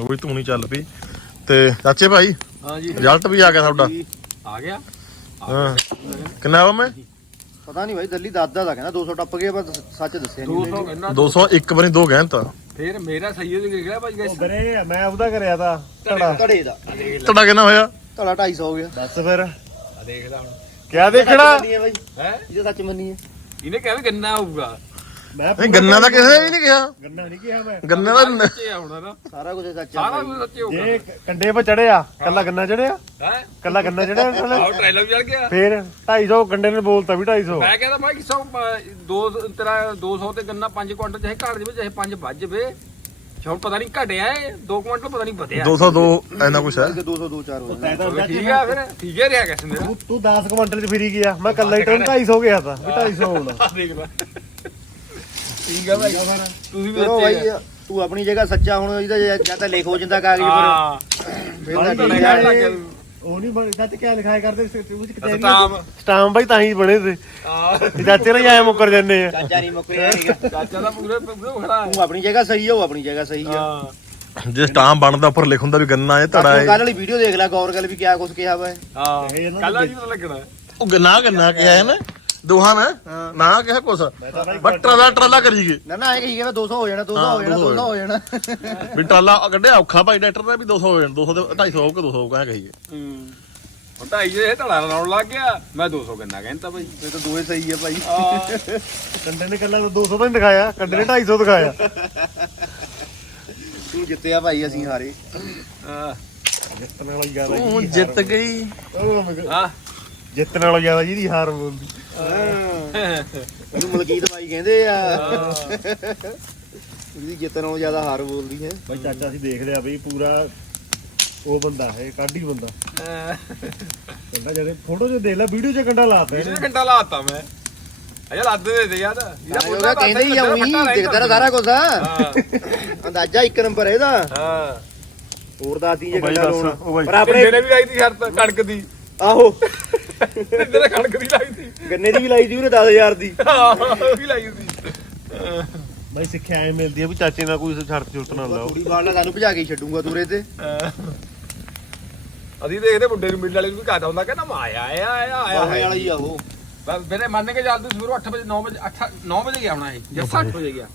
ਉਹ ਵੀ ਧੂਣੀ ਚੱਲ ਪਈ। ਤੇ ਚਾਚੇ ਭਾਈ ਹਾਂ ਜੀ ਰਿਜ਼ਲਟ ਵੀ ਆ ਗਿਆ ਤੁਹਾਡਾ? ਆ ਗਿਆ। ਹਾਂ। ਕਿੰਨਾ ਵਾ ਮੈਂ? ਪਤਾ ਨਹੀਂ ਭਾਈ ਦਿੱਲੀ ਦਾਦਾ ਦਾ ਕਹਿੰਦਾ 200 ਟੱਪ ਗਿਆ ਪਰ ਸੱਚ ਦੱਸਿਆ ਨਹੀਂ 200 ਕਹਿੰਦਾ 201 ਬਣੀ ਦੋ ਗਹਿਣ ਤਾਂ ਫੇਰ ਮੇਰਾ ਸਹੀ ਹੋ ਗਿਆ ਭਾਈ ਗੈਸ ਗਰੇ ਮੈਂ ਉਹਦਾ ਕਰਿਆ ਤਾਂ ਧੜਾ। ਘੜੇ ਦਾ। ਤੁਹਾਡਾ ਕਿੰਨਾ ਹੋਇਆ? ਧੜਾ 250 ਹੋ ਗਿਆ। ਦੱਸ ਫਿਰ। ਆ ਦੇਖਦਾ ਹੁਣ। ਕਿਆ ਦੇਖਣਾ? ਮੰਨੀ ਹੈ? ਇਹ ਸੱਚ ਮੰਨੀ ਹੈ ਇਹਨੇ ਕਿਹਾ ਵੀ ਗੰਨਾ ਹੋਊਗਾ। ਮੈਂ ਨਹੀਂ ਗੰਨਾ ਤਾਂ ਕਿਸੇ ਨੇ ਵੀ ਨਹੀਂ ਕਿਹਾ। ਗੰਨਾ ਨਹੀਂ ਕਿਹਾ ਮੈਂ। ਗੰਨੇ ਦਾ ਸੱਚੇ ਆਉਣਾ ਨਾ। ਸਾਰਾ ਕੁਝ ਸੱਚ ਆ ਸਾਰਾ। ਕੁਝ ਸੱਚੇ ਹੋਊਗਾ। ਜੇ ਕੰਡੇ 'ਤੇ ਚੜਿਆ ਕੱਲਾ ਗੰਨਾ ਚੜਿਆ? ਹੈ? ਕੱਲਾ ਗੰਨਾ ਚੜਿਆ? ਆਹ ਟ੍ਰੇਲਰ ਵੀ ਚੜ ਗਿਆ। ਫੇਰ 250 ਕੰਡੇ ਨੇ ਬੋਲਤਾ ਵੀ 250 ਮੈਂ ਕਹਿੰਦਾ ਮੈਂ ਕਿਸੋਂ ਦੋ ਤੇਰਾ 200 ਤੇ ਗੰਨਾ 5 ਕੁਇੰਟਲ ਚਾਹੇ ਘੜ ਜਾਵੇ ਚਾਹੇ 5 ਵੱਜ ਜਾਵੇ। ਹੁਣ ਪਤਾ ਨਹੀਂ ਘਟਿਆ ਏ 2 ਕੁਇੰਟਲ ਪਤਾ ਨਹੀਂ ਵਧਿਆ। 202 ਐਨਾ ਕੁਛ ਹੈ। ਤੇ 200 2 4 ਹੋ ਗਿਆ ਠੀਕ ਆ ਫਿਰ ਠੀਕ ਹੈ ਰਿਹਾ ਕਿਸ ਨੇ। ਤੂੰ ਤੂੰ 10 ਕੁਇੰਟਲ 'ਚ ਫਿਰੀ ਗਿਆ। ਮੈਂ ਕੱਲਾ ਹੀ ਟਰਨ 250 ਗਿਆ ਤਾਂ ਵੀ 250 ਹੋਣਾ। ਦੇਖ ਲੈ। ਠੀਕ ਆ ਭਾਈ। ਤੁਸੀਂ ਵੀ ਚਲੋ ਸੱਚੇ ਭਾਈ ਆ। ਤੂੰ ਆਪਣੀ ਜਗ੍ਹਾ ਸੱਚਾ ਹੁਣ ਇਹਦਾ ਜਾਂ ਤਾਂ ਲਿਖ ਹੋ ਜਾਂਦਾ ਕਾਗਜ਼ ਹਾਂ। ਪਰ ਫਿਰ ਤਾਂ ਠੀਕ ਕਹਿਣ ਹੈ ਲੱਗ। ਗਿਆ ਉਹ ਨਹੀਂ ਬਣ ਸੱਚ ਕਿਆ ਲਿਖਾਇਆ ਕਰਦੇ ਸੀ ਉਹ ਚ ਕਿਤੇ ਸਟਾਮ ਸਟਾਮ ਬਾਈ ਤਾਂ ਹੀ ਬਣੇ ਤੇ ਆ ਇਹ ਚਾਚੇ ਨਾਲ ਮੁੱਕਰ ਜੰਨੇ ਆ। ਚਾਚਾ ਨਹੀਂ ਦਾ ਪੂਰੇ ਪੂਰੇ ਖੜਾ ਹੈ। ਤੂੰ ਆਪਣੀ ਜਗ੍ਹਾ ਸਹੀ ਆ ਉਹ ਆਪਣੀ ਜਗ੍ਹਾ ਸਹੀ ਆ। ਹਾਂ। ਜੇ ਸਟਾਮ ਬਣਦਾ ਉੱਪਰ ਲਿਖ ਹੁੰਦਾ ਵੀ ਗੰਨਾ ਇਹ ਧੜਾ ਕੱਲ ਹੈ। ਵਾਲੀ ਵੀਡੀਓ ਦੇਖ ਲੈ ਗੌਰ ਵੀ ਕਿਆ ਕੁਝ ਕਿਹਾ ਵਾ। ਹਾਂ। ਇਹ ਇਹਨਾਂ ਕੱਲ ਜੀ ਪਤਾ ਲੱਗਣਾ ਉਹ ਗੰਨਾ ਗੰਨਾ ਕਿਹਾ ਹੈ ਨਾ। ਦੋਹਾਂ ਨੇ ਨਾ ਕਿਹਾ ਕੁਛ? ਬਟ ਟਰਾਲਾ ਟਰਾਲਾ ਕਰੀਗੇ ਨਾ ਨਾ ਇਹ ਕਹੀ ਗਿਆ 200 ਹੋ ਜਾਣਾ 200 ਹਾਂ, ਹੋ ਜਾਣਾ 200 200 ਹੋ ਜਾਣਾ। ਵੀ ਟਰਾਲਾ ਕੱਢਿਆ ਔਖਾ ਭਾਈ ਡਾਕਟਰ ਦਾ ਵੀ 200 ਹੋ ਜਾਣ 200 ਦੇ 250 ਹੋ ਕੇ 200 ਕਹਾਂ ਕਹੀਏ। ਹੂੰ। ਉਹ ਢਾਈ ਜੇ ਇਹ ਧੜਾ ਲਾਉਣ ਲੱਗ ਗਿਆ। ਮੈਂ 200 ਗੰਨਾ ਕਹਿੰਦਾ ਭਾਈ। ਇਹ ਤਾਂ ਦੋਵੇਂ ਸਹੀ ਆ ਭਾਈ। ਆ ਕੰਡੇ ਨੇ ਕੱਲਾ 200 ਤਾਂ ਨਹੀਂ ਦਿਖਾਇਆ ਕੰਡੇ ਨੇ 250 ਦਿਖਾਇਆ। ਤੂੰ ਜਿੱਤਿਆ ਭਾਈ ਅਸੀਂ ਹਾਰੇ। ਜਿੱਤਣ ਵਾਲਾ ਜ਼ਿਆਦਾ ਤੂੰ ਜਿੱਤ ਗਈ। ਆ ਜਿੱਤਣ ਵਾਲਾ ਜ਼ਿਆਦਾ ਜਿਹਦੀ ਹਾਰ ਬੋਲਦੀ। ਉਹਨੂੰ ਮਲਕੀਤ ਭਾਈ ਕਹਿੰਦੇ ਆ। ਇਹਦੀ ਜਿੱਤਣ ਨਾਲੋਂ ਜ਼ਿਆਦਾ ਹਾਰ ਬੋਲਦੀ ਹੈ। ਬਾਈ ਚਾਚਾ ਅਸੀਂ ਦੇਖ ਲਿਆ ਬਈ ਪੂਰਾ ਉਹ ਬੰਦਾ ਹੈ ਕਾਢੀ ਬੰਦਾ। ਕੰਡਾ ਜਿਹੜੇ ਫੋਟੋ 'ਚ ਦੇਖ ਲੈ ਵੀਡੀਓ 'ਚ ਕੰਡਾ ਲਾਤਾ ਇਹਨੇ। ਘੰਟਾ ਲਾਤਾ ਮੈਂ। ਅਜਾ ਲੱਦ ਦੇ ਦੇ ਯਾਰ। ਇਹਦਾ ਉਹਦਾ ਕਹਿੰਦੇ ਹੀ ਆ ਉਹੀ ਦਿਖਦਾ ਸਾਰਾ ਕੁਝ ਹਾਂ। ਅੰਦਾਜ਼ਾ ਇੱਕ ਨੰਬਰ ਇਹਦਾ। ਹਾਂ। ਹੋਰ ਦੱਸਦੀ ਜੇ ਬਾਈ ਉਹ ਬਾਈ। ਪਰ ਆਪਣੇ ਆਪਣੇ ਨੇ ਵੀ ਲਾਈ ਦੀ ਸ਼ਰਤ ਕਣਕ ਦੀ। ਆਹੋ। ਤੇਰੇ ਕਣਕ ਦੀ ਲਾਈ ਸੀ। ਗੰਨੇ ਦੀ ਵੀ ਲਾਈ ਸੀ ਉਹਨੇ 10000 ਦੀ। ਹਾਂ ਉਹ ਵੀ ਲਾਈ ਸੀ। ਬਾਈ ਸਿੱਖਿਆ ਐ ਮਿਲਦੀ ਆ ਵੀ ਚਾਚੇ ਨਾਲ ਕੋਈ ਛੜਤ ਛੁਰਤ ਨਾ ਲਾਓ। ਥੋੜੀ ਬਾਲ ਨਾਲ ਸਾਨੂੰ ਭਜਾ ਕੇ ਹੀ ਛੱਡੂਗਾ ਤੂਰੇ ਤੇ। ਅਸੀਂ ਦੇਖਦੇ ਮੁੰਡੇ ਨੂੰ ਮਿਲ ਵਾਲੇ ਨੂੰ ਵੀ ਕਹਦਾ ਹੁੰਦਾ ਕਹਿੰਦਾ ਮੈਂ ਆਇਆ ਆਇਆ ਆਇਆ ਆਇਆ। ਆਹੋ ਵਾਲਾ ਹੀ ਆ ਉਹ। ਬਸ ਮੇਰੇ ਮੰਨ ਕੇ ਚੱਲਦੇ ਸਵੇਰੋਂ 8 ਵਜੇ 9 ਵਜੇ 8 9 ਵਜੇ ਗਿਆ ਹੋਣਾ ਇਹ ਜਾਂ 8 ਵਜੇ। ਗਿਆ।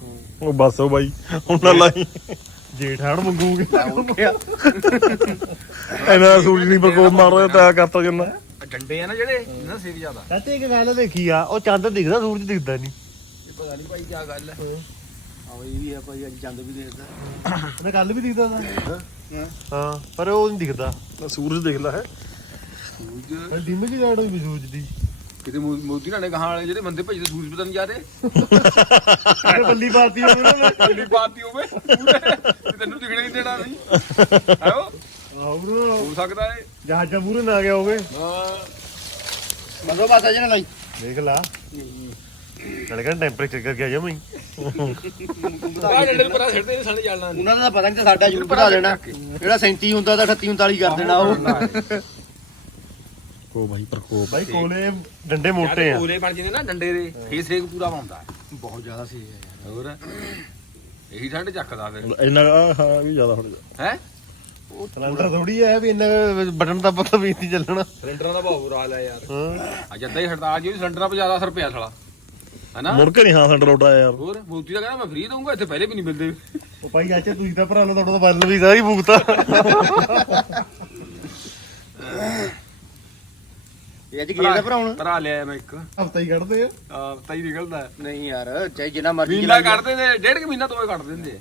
ਉਹ ਬਸ ਉਹ ਬਾਈ ਹੁਣ ਨਾ ਲਾਈ ਜੇਠਾਣ ਮੰਗੂਗੇ। ਇਹਨਾਂ ਦਾ ਸੂਰਜ ਨਹੀਂ ਪ੍ਰਕੋਪ ਮਾਰ ਰਿਹਾ ਤਾਂ ਕਰਤਾ ਜੰਨਾ ਆਹ ਡੰਡੇ ਆ ਨਾ ਜਿਹੜੇ ਇਹਨਾਂ ਸੇਵ ਜ਼ਿਆਦਾ। ਚਾਚੇ ਇੱਕ ਗੱਲ ਦੇਖੀ ਆ ਉਹ ਚੰਦ ਦਿਖਦਾ ਸੂਰਜ ਦਿਖਦਾ ਨਹੀਂ। ਇਹ ਪਤਾ ਨਹੀਂ ਭਾਈ ਕੀ ਗੱਲ ਹੈ। ਆਹੋ ਇਹ ਵੀ ਆ ਭਾਈ ਅੱਜ ਚੰਦ ਵੀ ਦੇਖਦਾ। ਉਹਨੇ ਕੱਲ ਵੀ ਦਿਖਦਾ ਤਾਂ। ਹਾਂ। ਹਾਂ ਪਰ ਉਹ ਨਹੀਂ ਦਿਖਦਾ। ਸੂਰਜ ਦੇਖ ਲੈ ਹੈ ਦਿਨ ਦੀ ਜਾੜ ਹੋਈ ਵੀ ਸੂਰਜ ਦੀ। ਕਿਤੇ ਮੋ- ਮੋਦੀ ਨਾਲੇ ਗਾਹਾਂ ਵਾਲੇ ਜਿਹੜੇ ਬੰਦੇ ਭੇਜਦੇ ਸੂਰਜ ਪਤਾ ਨਹੀਂ ਜਾ ਰਹੇ। ਅਰੇ ਬੱਲੀ ਪਾਤੀ ਉਹਨਾਂ ਨੇ ਕੱਲੀ ਪਾਤੀ ਹੋਵੇ। ਪੂਰੇ। ਤੇ ਤੈਨੂੰ ਦਿਖਣਾ ਨਹੀਂ ਦੇਣਾ ਨਹੀਂ ਹੈੋ ਆਹ ਬਰੋ। ਹੋ ਸਕਦਾ ਹੈ ਜਹਾਜ਼ਾਂ ਪੂਰੇ ਨਾ ਗਿਆ ਹੋਵੇ। ਹਾਂ। ਮਜ਼ੋ ਬਾਸਾ ਜਣਾ ਲਈ। ਦੇਖ ਲਾ। ਨਾਲੇ ਕਹਿੰਦਾ ਟੈਂਪਰੇਚਰ ਕਰ ਗਿਆ ਜਮਈ ਆ ਡੰਡੇ ਨੂੰ ਪਰਾਂ ਛੱਡਦੇ ਨੇ ਸਾਡੇ ਜਾਲਣਾ ਉਹਨਾਂ ਦਾ ਪਤਾ ਨਹੀਂ ਸਾਡਾ ਜੂਰ ਵਧਾ ਦੇਣਾ ਜਿਹੜਾ 37 ਹੁੰਦਾ ਤਾਂ 38 39 ਕਰ ਦੇਣਾ ਉਹ। ਉਹ ਬਾਈ ਪ੍ਰਕੋਪ ਬਾਈ ਕੋਲੇ ਡੰਡੇ ਮੋਟੇ ਆ। ਕੋਲੇ ਬਣ ਜਾਂਦੇ ਨਾ ਡੰਡੇ ਦੇ ਫੇਸ ਰੇਕ ਪੂਰਾ ਪਾਉਂਦਾ ਬਹੁਤ ਜ਼ਿਆਦਾ ਸੀ ਯਾਰ ਹੋਰ? ਇਹੀ ਠੰਡ ਚੱਕਦਾ ਫਿਰ। ਇੰਨਾ ਆਹ ਹਾਂ ਵੀ ਜ਼ਿਆਦਾ ਹੁਣ। ਹੈ? ਸਿਲੰਡਰ ਥੋੜੀ ਹੈ ਵੀ ਇੰਨਾ ਬਟਨ ਦਾ ਪਤਾ ਵੀ ਨਹੀਂ ਚੱਲਣਾ। ਸਿਲੰਡਰਾਂ ਦਾ ਬਹੁਤ ਬੁਰਾ ਹਾਲ ਹੈ ਯਾਰ। ਹਾਂ। ਅੱਜ ਅੱਧਾ ਹੀ ਹੜਤਾਲ ਜੀ ਸਿਲੰਡਰਾਂ 'ਤੇ ਜ਼ਿਆਦਾ ਅਸਰ ਪਿਆ ਸਾਲਾ। ਹੈਨਾ? ਮੁੜ ਕੇ ਨਹੀਂ ਹਾਂ ਆਉਟ ਆਇਆ ਯਾਰ। ਹੋਰ ਮੋਦੀ ਦਾ ਕਹਿੰਦਾ ਮੈਂ ਫ੍ਰੀ ਦਊਂਗਾ ਇੱਥੇ ਪਹਿਲੇ ਵੀ ਨਹੀਂ ਮਿਲਦੇ। ਉਹ ਭਾਈ ਚਾਚੇ ਤੁਸੀਂ ਤਾਂ ਭਰਾ ਨੂੰ ਤੁਹਾਡਾ ਤਾਂ ਬੱਲ ਵੀ ਸਾਰੀ ਭੁਗਤਾ। ਇਹ ਅੱਜ ਗੇਰ ਦਾ ਭਰਾਉਣ ਭਰਾ ਲਿਆ ਮੈਂ ਇੱਕ। ਹਫਤਾ ਹੀ ਕੱਢਦੇ ਆ। ਆ ਤਾਂ ਹੀ ਨਿਕਲਦਾ। ਹੈ। ਨਹੀਂ ਯਾਰ ਚਾਹੇ ਜਿੰਨਾ ਮਰਜ਼ੀ ਮਹੀਨਾ ਚਲਾਈ ਕੱਢਦੇ ਨੇ ਡੇਢ ਕੁ ਮਹੀਨਾ ਤੋਂ ਇਹ ਕੱਢ ਦਿੰਦੇ ਆ।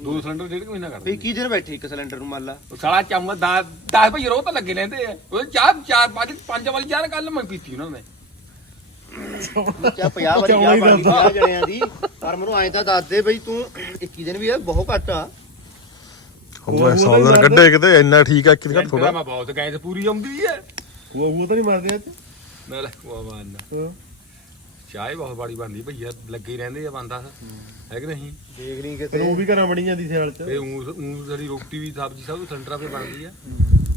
ਦੋ ਸਿਲੰਡਰ ਡੇਢ ਕੁ ਮਹੀਨਾ ਕੱਢ ਵੀ ਦਿੰਦੇ 21 ਦਿਨ ਬੈਠੇ ਇੱਕ ਸਿਲੰਡਰ ਨੂੰ ਮੰਨ ਲਾ? ਉਹ ਸਾਲਾ ਚੰਮ 10 10 ਭਈ ਰੋਹ ਤਾਂ ਲੱਗੇ ਲੈਂਦੇ ਆ। ਉਹ ਚਾਰ ਚਾਰ ਪੰਜ ਪੰਜ ਵਾਲੀ ਚਾਰ ਕੱਲ ਮੈਂ ਪੀਤੀ ਉਹਨਾਂ ਨੇ। ਚਾ 50 ਵਾਰੀ ਚੌਵੀ ਚਾਹ ਦਿਨ ਪਾਣੀ ਜਣਿਆਂ ਦੀ। ਪਰ ਮੈਨੂੰ ਐਂ ਤਾਂ ਦੱਸ ਦੇ ਬਈ ਤੂੰ 21 ਦਿਨ ਵੀ ਇਹ ਬਹੁਤ ਘੱਟ ਆ। ਉਹ ਸੌ ਦਿਨ ਕੱਢੇ ਕਿਤੇ ਇੰਨਾ ਠੀਕ ਆ ਕਿਤੇ ਥੋੜਾ ਥੋੜਾ ਮੈਂ ਬਹੁਤ ਗੈਸ ਪੂਰੀ ਆਉਂਦੀ ਹੈ ਉਹ ਉਹ ਤਾਂ ਨਹੀਂ ਮਾਰਦੇ ਅੱਜ ਮੈਂ ਲੈ ਉਹ ਮਾਨ ਹਾਂ। ਚਾਹ ਹੀ ਬਹੁਤ ਬਾੜੀ ਬਣਦੀ ਭਈਆ ਲੱਗੇ ਹੀ ਰਹਿੰਦੇ ਆ ਬੰਦਾ। ਹੈ ਕਿ ਨਹੀਂ? ਦੇਖ ਨਹੀਂ ਕਿਤੇ। ਉਹ ਵੀ ਘਰਾਂ ਬਣੀ ਜਾਂਦੀ ਸਿਆਲ ਚ। ਇਹ ਊਂ ਸਾਡੀ ਰੋਟੀ ਵੀ ਸਬਜ਼ੀ ਸਭ ਸਿਲੰਡਰਾਂ 'ਤੇ ਬਣਦੀ ਆ।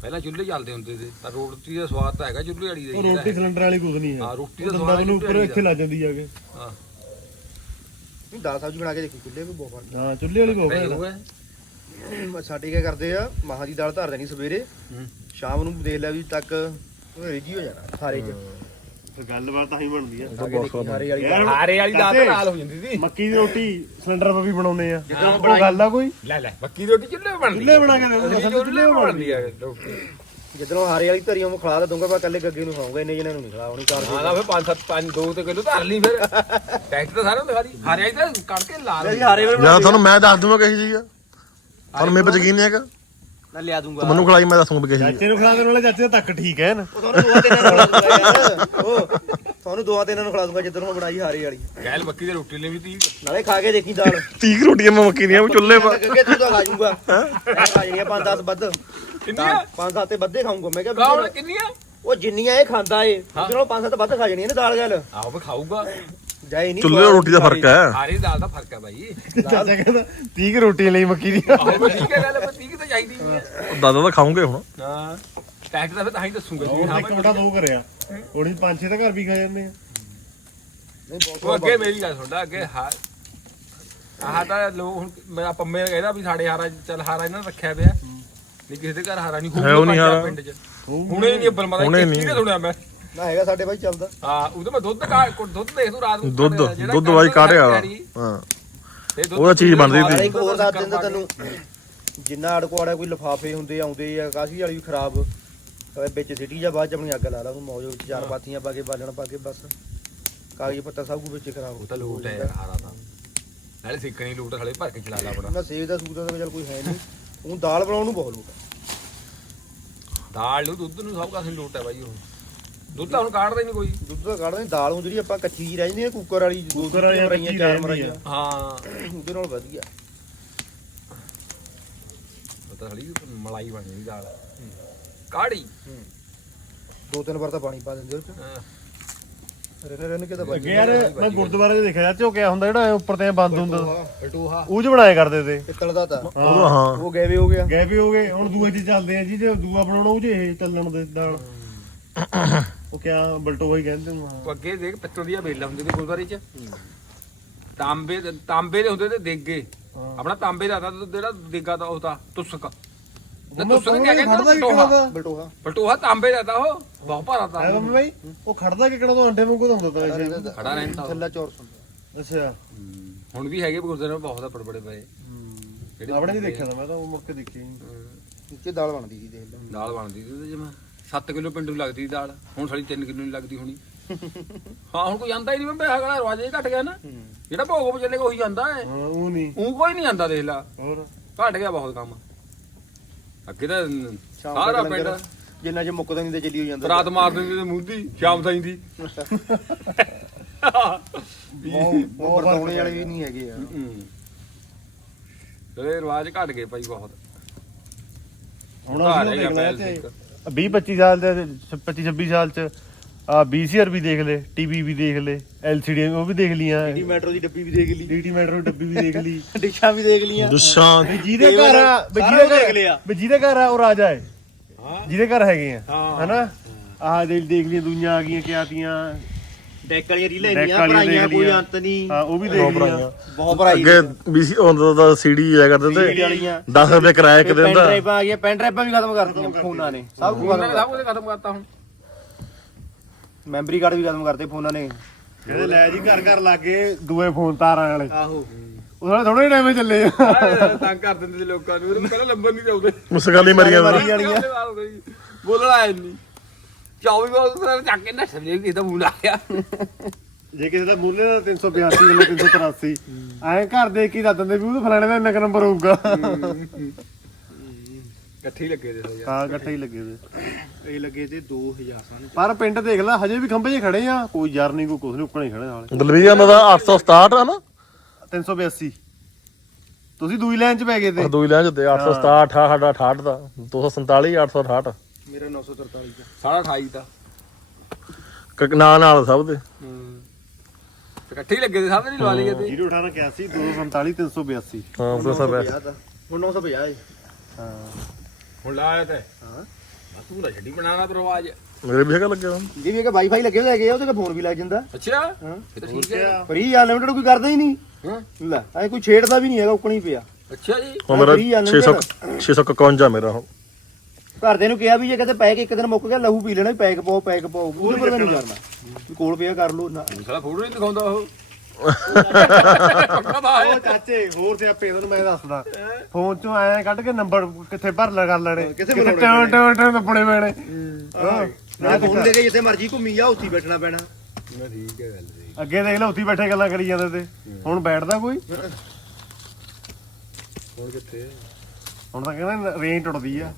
ਪਹਿਲਾਂ ਚੁੱਲ੍ਹੇ ਚੱਲਦੇ ਹੁੰਦੇ ਸੀ। ਤਾਂ ਰੋਟੀ ਦਾ ਸਵਾਦ ਤਾਂ ਹੈਗਾ ਚੁੱਲ੍ਹੇ ਵਾਲੀ ਦਾ ਉਹ ਹੀ ਰੋਟੀ ਸਿਲੰਡਰ ਵਾਲੀ ਕੁਝ ਨਹੀਂ ਹੈ। ਹਾਂ, ਰੋਟੀ ਦਾ ਉਹ ਸਵਾਦ ਨੂੰ ਉੱਪਰ ਇੱਥੇ ਲੱਗ ਜਾਂਦੀ ਆ ਕੇ। ਹਾਂ। ਦਾਲ ਸਬਜ਼ੀ ਬਣਾ ਕੇ ਦੇਖੀ ਚੁੱਲ੍ਹੇ ਵੀ ਬਹੁਤ ਫ਼ਰਕ ਹਾਂ ਚੁੱਲ੍ਹੇ ਵਾਲੀ ਬਹੁਤ ਹੈ। ਸਾਡੇ ਕੀ ਕਰਦੇ ਆ ਮਾਹਾਂ ਦੀ ਦਾਲ ਧਰ ਦੇਣੀ ਸਵੇਰੇ। ਸ਼ਾਮ ਨੂੰ ਦੇਖ ਲਿਆ ਵੀ ਤੱਕ ਰੇਜੀ ਹੋ ਜਾਣਾ ਸਾਰੇ ਚ ਤੇ ਗੱਲਬਾਤ ਤਾਂ ਹੀ ਬਣਦੀ ਆ। ਅੱਗੇ ਦੇਖੀ ਸਾਰੇ ਵਾਲੀ ਯਾਰ ਹਾਰੇ ਵਾਲੀ ਦਾਲ ਕਾਤੇ? ਤਾਂ ਲਾਲ ਹੋ ਜਾਂਦੀ ਸੀ। ਮੱਕੀ ਦੀ ਰੋਟੀ ਸਿਲੰਡਰ 'ਤੇ ਵੀ ਬਣਾਉਂਦੇ ਆ। ਜਿੱਦਾਂ ਉਹ ਗੱਲ ਆ ਕੋਈ? ਲੈ ਲੈ ਬੱਕੀ ਦੀ ਰੋਟੀ ਚੁੱਲ੍ਹੇ ਬਣਦੀ ਚੁੱਲ੍ਹੇ ਬਣਾ ਕੇ ਦੇ ਦਿੰਦੇ, ਅਸੀਂ ਅਸਲ 'ਚ ਚੁੱਲ੍ਹੇ ਚੁੱਲ੍ਹੇ ਬਣਦੀ ਆ। ਰੋਟੀ ਜਦੋਂ ਹਾਰੇ ਵਾਲੀ ਧਰੀ ਉਹ ਖਿਲਾ ਦੂੰਗਾ ਪਰ ਕੱਲੇ ਗੱਗੇ ਨੂੰ ਖਾਊਂਗਾ ਇੰਨੇ ਜਣਿਆਂ ਨੂੰ ਨਹੀਂ ਖਿਲਾਉਣੀ ਕਰ ਹਾਂ ਨਾ ਫਿਰ 5 7 5 2 ਤੇ ਕਿਲੋ ਧਰ ਲਈ ਫਿਰ। ਟੈਕਟ ਤਾਂ ਸਾਰਿਆਂ ਨੂੰ ਦਿਖਾ ਦੀ। ਹਾਰੇ ਵਾਲੀ ਤਾਂ ਕੱਢ ਕੇ ਲਾਲ ਅਸੀਂ ਹਾਰੇ ਵਾਲੀ ਜਾਂ ਤੁਹਾਨੂੰ ਮੈਂ ਦੱਸ ਦੂੰਗਾ ਕਹੀ ਜੀ ਆ। ਤੁਹਾਨੂੰ ਮੇਰੇ ਪਰ ਯਕੀਨ ਨਹੀਂ ਹੈਗਾ। ਨਾ ਲਿਆ ਦੂੰਗਾ। ਤੂੰ ਮੈਨੂੰ ਖਿਲਾਈ ਮੈਂ ਦੱਸੂਗਾ ਵੀ ਕਹੀ ਜੀ ਚਾਚੇ ਨੂੰ ਖਿਲਾ ਦੇਣ ਵਾਲੇ ਚਾਚੇ ਦਾ ਤੱਕ ਠੀਕ ਹੈ ਨਾ। ਉਹ ਤੁਹਾਨੂੰ ਦੋਹਾਂ ਤਿੰਨਾਂ ਨੂੰ ਖਿਲਾ ਦੂੰਗਾ ਯਾਰ। ਉਹ ਤੁਹਾਨੂੰ ਦੋਹਾਂ ਤਿੰਨਾਂ ਨੂੰ ਖਿਲਾ ਦੂੰਗਾ ਜਿੱਦਣ ਮੈਂ ਬਣਾਈ ਹਾਰੇ ਵਾਲੀ। ਗੈਲ ਬੱਕੀ ਦੀ ਰੋਟੀ ਲਈ ਵੀ ਤੀ। ਨਾਲੇ ਖਾ ਕੇ ਦੇਖੀ ਦਾਲ। 30 ਰੋਟੀਆਂ ਮੈਂ ਮੱਕੀ ਦੀਆਂ ਚੁੱਲ੍ਹੇ ਪਰ ਗੱਗੇ ਤੂੰ ਤਾਂ ਖਾ ਜੂਗਾ ਮੈਂ ਖਾ ਜਾਣੀਆਂ ਪੰਜ 10 ਵੱਧ। ਕਿੰਨੀਆਂ? ਪੰਜ ਸੱਤ ਤੇ ਵੱਧੇ ਖਾਊਂਗਾ। ਮੈਂ ਕਿਹਾ ਕਿੰਨੀਆਂ? ਉਹ ਜਿੰਨੀਆਂ ਇਹ ਖਾਂਦਾ ਏ ਉਹਦੇ ਨਾਲ ਪੰਜ ਸੱਤ ਵੱਧ ਖਾ ਜਾਣੀਆਂ ਨੇ ਦਾਲ ਗੱਲ। ਆਹੋ ਵੀ ਖਾਊਗਾ। ਜਾਏ ਨਹੀਂ ਚੁੱਲ੍ਹੇ ਰੋਟੀ ਦਾ ਫ਼ਰਕ ਹੈ। ਹਾਰੇ ਦਾਲ ਦਾ ਫ਼ਰਕ ਹੈ ਬਾਈ। ਚਾਚਾ ਕਹਿੰਦਾ 30 ਰੋਟੀਆਂ ਲਈ ਮੱਕੀ ਦੀ ਆਹੋ ਠੀਕ ਹੈ ਗੱਲ ਪਰ 30 ਤਾਂ ਚਾਹੀਦੀ ਹੈ। ਦਾਦਾ ਤਾਂ ਖਾਉਂਗੇ ਹੁਣ। ਹਾਂ ਟੈਕਟ ਦਾ ਫਿਰ ਤਾਂ ਹੀ ਦੱਸੂਗਾ ਜੀ ਹਾਂ ਇੱਕ ਬਟਾ ਦੋ ਕਰਿਆ। ਹੁਣ ਪੰਜ ਛੇ ਤਾਂ ਘਰ ਵੀ ਖਾ ਜਾਂਦੇ ਆ ਨਹੀਂ ਬਹੁਤ ਅੱਗੇ ਮੇਰੀ ਗੱਲ ਸੁਣਦਾ ਅੱਗੇ ਹਾ ਆਹ ਤਾਂ ਲੋ ਹੁਣ ਮੇਰਾ ਪੰਮੇ ਕਹਿੰਦਾ ਵੀ ਸਾਡੇ ਹਾਰਾ ਚੱਲ ਹਾਰਾ ਇਹਨਾਂ ਨੇ ਰੱਖਿਆ ਪਿਆ। ਨਹੀਂ ਕਿਸੇ ਦੇ ਘਰ ਹਾਰਾ ਨਹੀਂ ਹੈ ਉਹ ਨਹੀਂ ਹਾਰਾ। ਪਿੰਡ 'ਚ। ਹੁਣੇ ਨਹੀਂ ਅੱਬਲ ਹੁਣੇ ਕਿੱਥੇ। ਸੁਣਿਆ ਮੈਂ। ਨਾ ਹੈਗਾ ਸਾਡੇ ਭਾਈ ਚੱਲਦਾ। ਹਾਂ ਉਹਦੇ ਮੈਂ ਦੁੱਧ ਕਾ ਦੁੱਧ ਦੇਖ ਤੂੰ ਰਾਤ ਨੂੰ ਦੁੱਧ ਜਿਹੜਾ ਦੁੱਧ ਵਾਲੀ ਕਾੜਿਆ ਹਾਂ ਤੇ ਉਹਦਾ ਚੀਜ਼ ਬਣਦੀ ਤੀ। ਇੱਕ ਹੋਰ ਦੱਸ ਦਿੰਦਾ ਤੈਨੂੰ ਜਿੰਨਾ ਅੜਕਵਾੜਾ ਕੋਈ ਲਫਾਫੇ ਹੁੰਦੇ ਆਉਂਦੇ ਆ ਕਾਸੀ ਵਾਲੀ ਵੀ ਖਰਾਬ। ਵਿੱਚ ਸਿੱਟੀ ਜਾ ਬਾਅਦ ਚ ਆਪਣੀ ਅੱਗ ਲਾ ਲਾ ਤੂੰ ਮੌਜ ਵਿੱਚ ਚਾਰ ਪਾਥੀਆਂ ਪਾ ਕੇ ਬਾਲਣ ਪਾ ਕੇ ਬਸ। ਕਾਗਜ਼ ਪੱਤਾ ਸਭ ਕੁਝ ਵਿੱਚ ਖਰਾਬ ਉਹ ਤਾਂ ਲੂਟ ਹੈ ਯਾਰ ਹਾਰਾ ਤਾਂ ਨਾਲੇ ਸਿੱਕਣੀ ਲੂਟ ਹਲੇ ਭਰ ਕੇ ਚਲਾ ਲਾ ਆਪਣਾ। ਨਾ ਸੇਵ ਦਾ ਸੂਤ ਦਾ ਤਾਂ ਚੱਲ ਕੋਈ ਹੈ ਨਹੀਂ। ਉਹ ਦਾਲ ਬਣਾਉਣ ਨੂੰ ਬਹੁਤ ਲੋਟ ਹੈ ਦਾਲ ਨੂੰ ਦੁੱਧ ਨੂੰ ਸਭ ਕਾਸੇ ਲੂਟ ਹੈ ਬਾਈ ਉਹ। ਦੁੱਧ ਤਾਂ ਹੁਣ ਕਾੜਦਾ ਹੀ ਨਹੀਂ ਕੋਈ। ਦੁੱਧ ਤਾਂ ਕੱਢਦੇ ਦਾਲ ਨੂੰ ਜਿਹੜੀ ਆਪਾਂ ਕੱਚੀ ਜਿਹੀ ਰਹਿ ਜਾਂਦੀ ਹੈ ਕੁੱਕਰ ਵਾਲੀ ਦੋ ਕੁੱਕਰ ਵਾਲੀ ਕੱਚੀ ਚਾਰ ਮਰਾਈਆਂ ਆ। ਹਾਂ। ਉਹਦੇ ਨਾਲ ਵਧੀਆ। ਉਹ ਤਾਂ ਹਲੀ ਮਲਾਈ ਬਣ ਜਾਂਦੀ ਦਾਲ। ਕਾੜੀ? ਦੋ ਤਿੰਨ ਵਾਰ ਤਾਂ ਪਾਣੀ ਪਾ ਦਿੰਦੇ ਉਹ ਚ। ਹਾਂ। ਰਹਿਣ ਰਹਿਣ ਕੇ ਤਾਂ ਅੱਗੇ ਯਾਰ ਮੈਂ ਗੁਰਦੁਆਰੇ 'ਚ ਦੇਖਿਆ ਚਾਚਾ ਉਹ ਕਿਆ ਹੁੰਦਾ ਜਿਹੜਾ ਉੱਪਰ ਤੇ ਬੰਦ ਹੁੰਦਾ। ਉਹ 'ਚ ਬਣਾਇਆ ਕਰਦੇ ਤੇ। ਪਿੱਤਲ ਦਾ ਤਾਂ। ਉਹਦਾ ਹਾਂ। ਉਹ ਗੈਵੇ ਹੋ ਗਿਆ। ਗਏ ਵੀ ਹੋ ਗਏ ਹੁਣ ਦੂਏ 'ਚ ਚੱਲਦੇ ਆ ਜੀ ਜੇ ਦੂਆ ਬਣਾਉਣਾ ਉਹ 'ਚ ਇਹ ਚੱਲਣ ਦੇ ਨਾਲ। ਉਹ ਕਿਆ ਬਲਟੋਹਾ ਹੀ ਕਹਿੰਦੇ ਨੂੰ। ਉਹ ਅੱਗੇ ਦੇਖ ਪਿੱਤਲ ਦੀਆਂ ਬੇਲਾਂ ਹੁੰਦੀਆਂ ਨੇ ਗੁਰਦੁਆਰੇ 'ਚ। ਤਾਂਬੇ ਦੇ ਤਾਂਬੇ ਦੇ ਹੁੰਦੇ ਤੇ ਦੇਗੇ। ਆਪਣਾ ਤਾਂਬੇ ਦਾ ਤਾਂ ਜਿਹੜਾ ਦੇਗਾ ਤਾਂ ਉਹ ਤਾਂ ਤੁਸਕ। ਨਾ ਤੁਸਕ ਕਿਆ ਕਹਿੰਦੇ ਬਟੂਹਾ ਬਲਟੋਹਾ। ਬਟੂਹਾ ਤਾਂਬੇ ਦਾ ਤਾਂ ਉਹ ਬਹੁਤ ਭਾਰਾ ਤਾਂ ਹੈ ਮੰਮੀ ਬਾਈ ਉਹ ਖੜਦਾ ਕਿ ਕਿਹੜਾ ਤੋਂ ਅੰਡੇ ਵਾਂਗੂ ਹੁੰਦਾ ਤਾਂ ਵੈਸੇ। ਖੜਾ ਰਹਿੰਦਾ ਉਹ। ਥੱਲਾ ਚੌਰਸ ਹੁੰਦਾ ਅੱਛਾ। ਹੁਣ ਵੀ ਹੈਗੇ ਗੁਰਦੁਆਰੇ ਵਿੱਚ ਬਹੁਤ ਬੜੇ ਬੜੇ ਪਏ। ਆਪਣੇ ਨਹੀਂ ਦੇਖਿਆ ਤਾਂ ਮੈਂ ਤਾਂ ਉਹ ਮੁੜ ਕੇ ਦੇਖੀ ਨਹੀਂ। ਨੀਚੇ ਦਾਲ ਬਣਦੀ ਸੀ ਦੇਖ ਲੈ। ਦਾਲ ਬਣਦੀ ਸੀ ਉਹਦੇ ਜਮਾ 7 ਕਿਲੋ ਪਿੰਡੂ ਲੱਗਦੀ ਸੀ ਦਾਲ ਹੁਣ ਸਾਡੀ 3 ਕਿਲੋ ਨਹੀਂ ਲੱਗਦੀ ਹੋਣੀ। ਹਾਂ ਹੁਣ ਕੋਈ ਜਾਂਦਾ ਹੀ ਨਹੀਂ ਮੈਂ ਹਗੜਾ ਰਵਾਜ ਹੀ ਘਟ ਗਿਆ ਨਾ। ਜਿਹੜਾ ਭੋਗ ਚੱਲੇਗਾ ਉਹੀ ਜਾਂਦਾ ਹੈ ਹਾਂ ਉਹ ਨਹੀਂ। ਉਹ ਕੋਈ ਨਹੀਂ ਜਾਂਦਾ ਦੇਖ ਲਾ। ਹੋਰ? ਘਟ ਗਿਆ ਬਹੁਤ ਕੰਮ। ਅੱਗੇ ਤਾਂ ਸਾਰਾ ਪਿੰਡ। ਜਿੰਨਾ ਚ ਮੁੱਕਦਾ ਨਹੀਂ ਤੇ ਚੱਲੀ ਹੋ ਜਾਂਦਾ। ਰਾਤ ਮਾਰ ਦਿੰਦੇ ਤੇ ਮੂੰਹ ਦੀ ਸ਼ਾਮ ਤਾਈਂ ਦੀ। ਉਹ ਵਰਤਾਉਣੇ ਵਾਲੇ ਵੀ ਨਹੀਂ ਹੈਗੇ ਆ। ਤੇ ਰਿਵਾਜ ਘਟ ਗਏ ਭਾਈ ਬਹੁਤ। ਹੁਣ ਅਸੀਂ ਦੇਖਣਾ ਤੇ। 20 25 ਸਾਲ ਦੇ 25 26 ਸਾਲ ਚ ਆ BCR ਵੀ ਦੇਖ ਲੈ ਟੀਵੀ ਵੀ ਦੇਖ ਲੈ LCD ਉਹ ਵੀ ਦੇਖ ਲੀਆਂ ਡੀ ਮੈਟਰੋ ਦੀ ਡੱਬੀ ਵੀ ਦੇਖ ਲਈ। ਡੀਟੀ ਮੈਟਰੋ ਡੱਬੀ ਵੀ ਦੇਖ ਲਈ। ਡਿਸ਼ਾਂ ਵੀ ਦੇਖ ਲੀਆਂ ਦੁਸ਼ਾਂ ਵੀ ਜਿਹਦੇ ਘਰ ਆ ਵੀ ਜਿਹਦੇ ਦੇਖ ਘਰ ਲਿਆ। ਵੀ ਜਿਹਦੇ ਘਰ ਆ ਉਹ ਰਾਜਾ ਹੈ। ਹਾਂ। ਜਿਹਦੇ ਘਰ ਹੈਗੇ ਆ। ਹਨਾ? ਆਹ ਦੇਖ ਲਈਆਂ ਦੁਨੀਆਂ ਆ ਗਈਆਂ ਕਿਆ ਤੀਆਂ। ਡੈਕ ਵਾਲੀਆਂ ਰੀਲਾਂ ਡੈਕ ਇੰਨੀਆਂ ਵਾਲੀਆਂ ਦੇਖ ਕੋਈ ਲਈਆਂ। ਅੰਤ ਨਹੀਂ। ਹਾਂ ਉਹ ਵੀ ਦੇਖ ਲਈਆਂ। ਬਹੁਤ ਭਰਾਈ ਅੱਗੇ ਵੀ ਸੀ ਹੁੰਦਾ ਦਾ ਸੀਡੀ ਆਇਆ ਕਰਦੇ CD ਤੇ ਵਾਲੀਆਂ। 10 ਰੁਪਏ ਕਿਰਾਇਆ ਇੱਕ ਪੈਨ ਦਿਨ ਦਾ। ਡਰਾਈਵਾਂ ਆ ਗਈਆਂ ਪੈਨ ਡਰਾਈਵਾਂ ਵੀ ਖਤਮ ਕਰਤੀਆਂ ਫੋਨਾਂ ਨੇ। ਸਭ ਕੁਝ ਉਹਨਾਂ ਨੇ ਸਭ ਕੁਝ ਖਤਮ ਕਰਤਾ ਹੁਣ। ਮੈਮਰੀ ਕਾਰਡ ਵੀ ਖਤਮ ਕਰਤੇ ਫੋਨਾਂ ਨੇ। ਕਹਿੰਦੇ ਲੈ ਜੀ ਘਰ ਘਰ ਲੱਗੇ ਦੂਏ ਫੋਨ ਤਾਰਾਂ ਵਾਲੇ। ਆਹੋ। ਉਹ ਸਾਲੇ ਥੋੜੇ ਟਾਈਮ ਚੱਲੇ ਆ। ਤੰਗ ਕਰ ਦਿੰਦੇ ਸੀ ਲੋਕਾਂ ਨੂੰ। ਉਹਨੂੰ ਪਹਿਲਾਂ ਲੰਬਰ ਨਹੀਂ ਦਿਉਂਦੇ। ਮੁਸਕਾਲੀ ਮਰੀਆਂ ਦਾ ਬੋਲਣਾ ਆਇਆ ਨਹੀਂ 24 ਵਾਰ ਚੱਕ ਕੇ ਨਾ ਸਮਝੇ ਕਿ ਇਹਦਾ ਮੂਲ ਆ ਗਿਆ ਜੇ ਕਿਸੇ ਦਾ ਮੁੱਲ 382 ਵੱਲੋਂ 383 ਐਂ ਘਰ ਦੇ ਕੀ ਦੱਸ ਦਿੰਦੇ ਵੀ ਉਹ ਫਲਾਣੇ ਦਾ ਇੰਨਾ ਕੁ ਨੰਬਰ ਹੋਊਗਾ। ਇਕੱਠੇ ਹੀ ਲੱਗੇ ਦੇ ਸਾਰੇ ਯਾਰ ਹਾਂ ਇਕੱਠੇ ਹੀ ਲੱਗੇ ਤੇ ਇਹ ਲੱਗੇ ਤੇ 2000 ਸਨ ਪਰ ਪਿੰਡ ਦੇਖ ਲੈ ਹਜੇ ਵੀ ਖੰਭੇ 'ਚ ਖੜੇ ਆ। ਕੋਈ ਯਾਰ ਨਹੀਂ ਕੋਈ ਕੁਛ ਨਹੀਂ ਉੱਕਣੇ ਖੜੇ ਨਾਲੇ। ਦਲਵੀਰ ਦਾ 867 ਆ ਨਾ? 382 ਤੁਸੀਂ ਦੂਈ ਲਾਈਨ 'ਚ ਪੈ ਗਏ ਤੇ। ਦੂਈ ਲੈਣ ਤੇ 867 ਆ ਸਾਡਾ 68 ਦਾ। 247 868 ਮੇਰਾ 943 ਦਾ। ਸਾਰਾ 28 ਦਾ। ਕ- ਨਾਂ ਨਾਲ ਸਭ ਦੇ। ਤੇ ਇਕੱਠੇ ਹੀ ਲੱਗੇ ਦੇ ਸਾਰੇ ਨਹੀਂ ਲਵਾ ਲਈਏ ਤੇ। 01881 247 382 ਹਾਂ ਉਹ ਸਭ ਹੈ 950 ਦਾ ਹੁਣ 950 ਹੈ ਹਾਂ। ਹੁਣ ਲਾਇਆ ਤੇ। ਹਾਂ। ਤੂੰ ਨਾ ਛੱਡੀ ਬਣਾਣਾ ਪਰਵਾਜ ਮੇਰੇ ਵੀ ਹੈਗਾ ਲੱਗਿਆ। ਜੇ ਵੀ ਕਿ ਵਾਈਫਾਈ ਲੱਗੇ ਹੋਏ ਹੈਗੇ ਆ ਉਹਦੇ ਤੇ ਫੋਨ ਵੀ ਲੱਗ ਜਾਂਦਾ। ਅੱਛਾ? ਹਾਂ। ਇਹ ਤਾਂ ਠੀਕ ਹੈ। ਫਰੀ ਅਨਲਿਮਿਟਡ ਕੋਈ ਕਰਦਾ ਹੀ ਨਹੀਂ। ਹਾਂ। ਲੈ ਐ ਕੋਈ ਛੇੜਦਾ ਵੀ ਨਹੀਂ ਹੈਗਾ ਉੱਕਣੀ ਪਿਆ। ਅੱਛਾ ਜੀ। ਹੁਣ ਮੇਰਾ free ਆ 600 651 ਮੇਰਾ ਹੁਣ ਘਰਦੇ ਨੂੰ ਕਿਹਾ ਵੀ ਜੇ ਕਦੇ ਪੈਕ ਇੱਕ ਦਿਨ ਮੁੱਕ ਗਿਆ ਲਹੂ ਪੀ ਲੈਣਾ ਵੀ ਪੈਕ ਪਾਓ ਪੈਕ ਪਾਓ। ਉਹਦੇ ਪਰ ਨਹੀਂ ਕਰਨਾ ਵੀ ਕੋਲ ਪਿਆ ਕਰ ਲਓ ਨਾ। ਸਾਲਾ ਫੋਟੋ ਨਹੀਂ ਦਿਖਾਉਂਦਾ ਉਹ। ਪਤਾ ਉਹ ਹੈ। ਚਾਚੇ ਹੋਰ ਤੇ ਆਪੇ ਤੁਹਾਨੂੰ ਮੈਂ ਦੱਸਦਾ। ਫੋਨ ਚੋਂ ਆਇਆ ਕੱਢ ਕੇ ਨੰਬਰ ਕਿੱਥੇ ਭਰ ਲ ਕਰ ਲੈਣੇ। ਕਿੱਥੇ ਕਿੱਥੇ ਬਣਾਉਣੇ ਟਾਂ ਟਾਂ ਟਾਂ ਦੱਬਣੇ ਪੈਣੇ। ਨਾ ਫੋਨ ਲੈ ਕੇ ਜਿੱਥੇ ਮਰਜ਼ੀ ਘੁੰਮੀ ਜਾ ਉੱਥੇ ਹੀ ਬੈਠਣਾ ਪੈਣਾ। ਠੀਕ ਹੈ ਗੱਲ ਅੱਗੇ ਦੇਖ ਲੈ ਉੱਥੇ ਬੈਠੇ ਗੱਲਾਂ ਕਰੀ ਜਾਂਦੇ ਤੇ। ਹੁਣ ਬੈਠਦਾ ਕੋਈ? ਹੁਣ ਕਿੱਥੇ ਹੁਣ ਤਾਂ ਕਹਿੰਦੇ ਰੇਂਜ ਟੁੱਟਦੀ ਆ।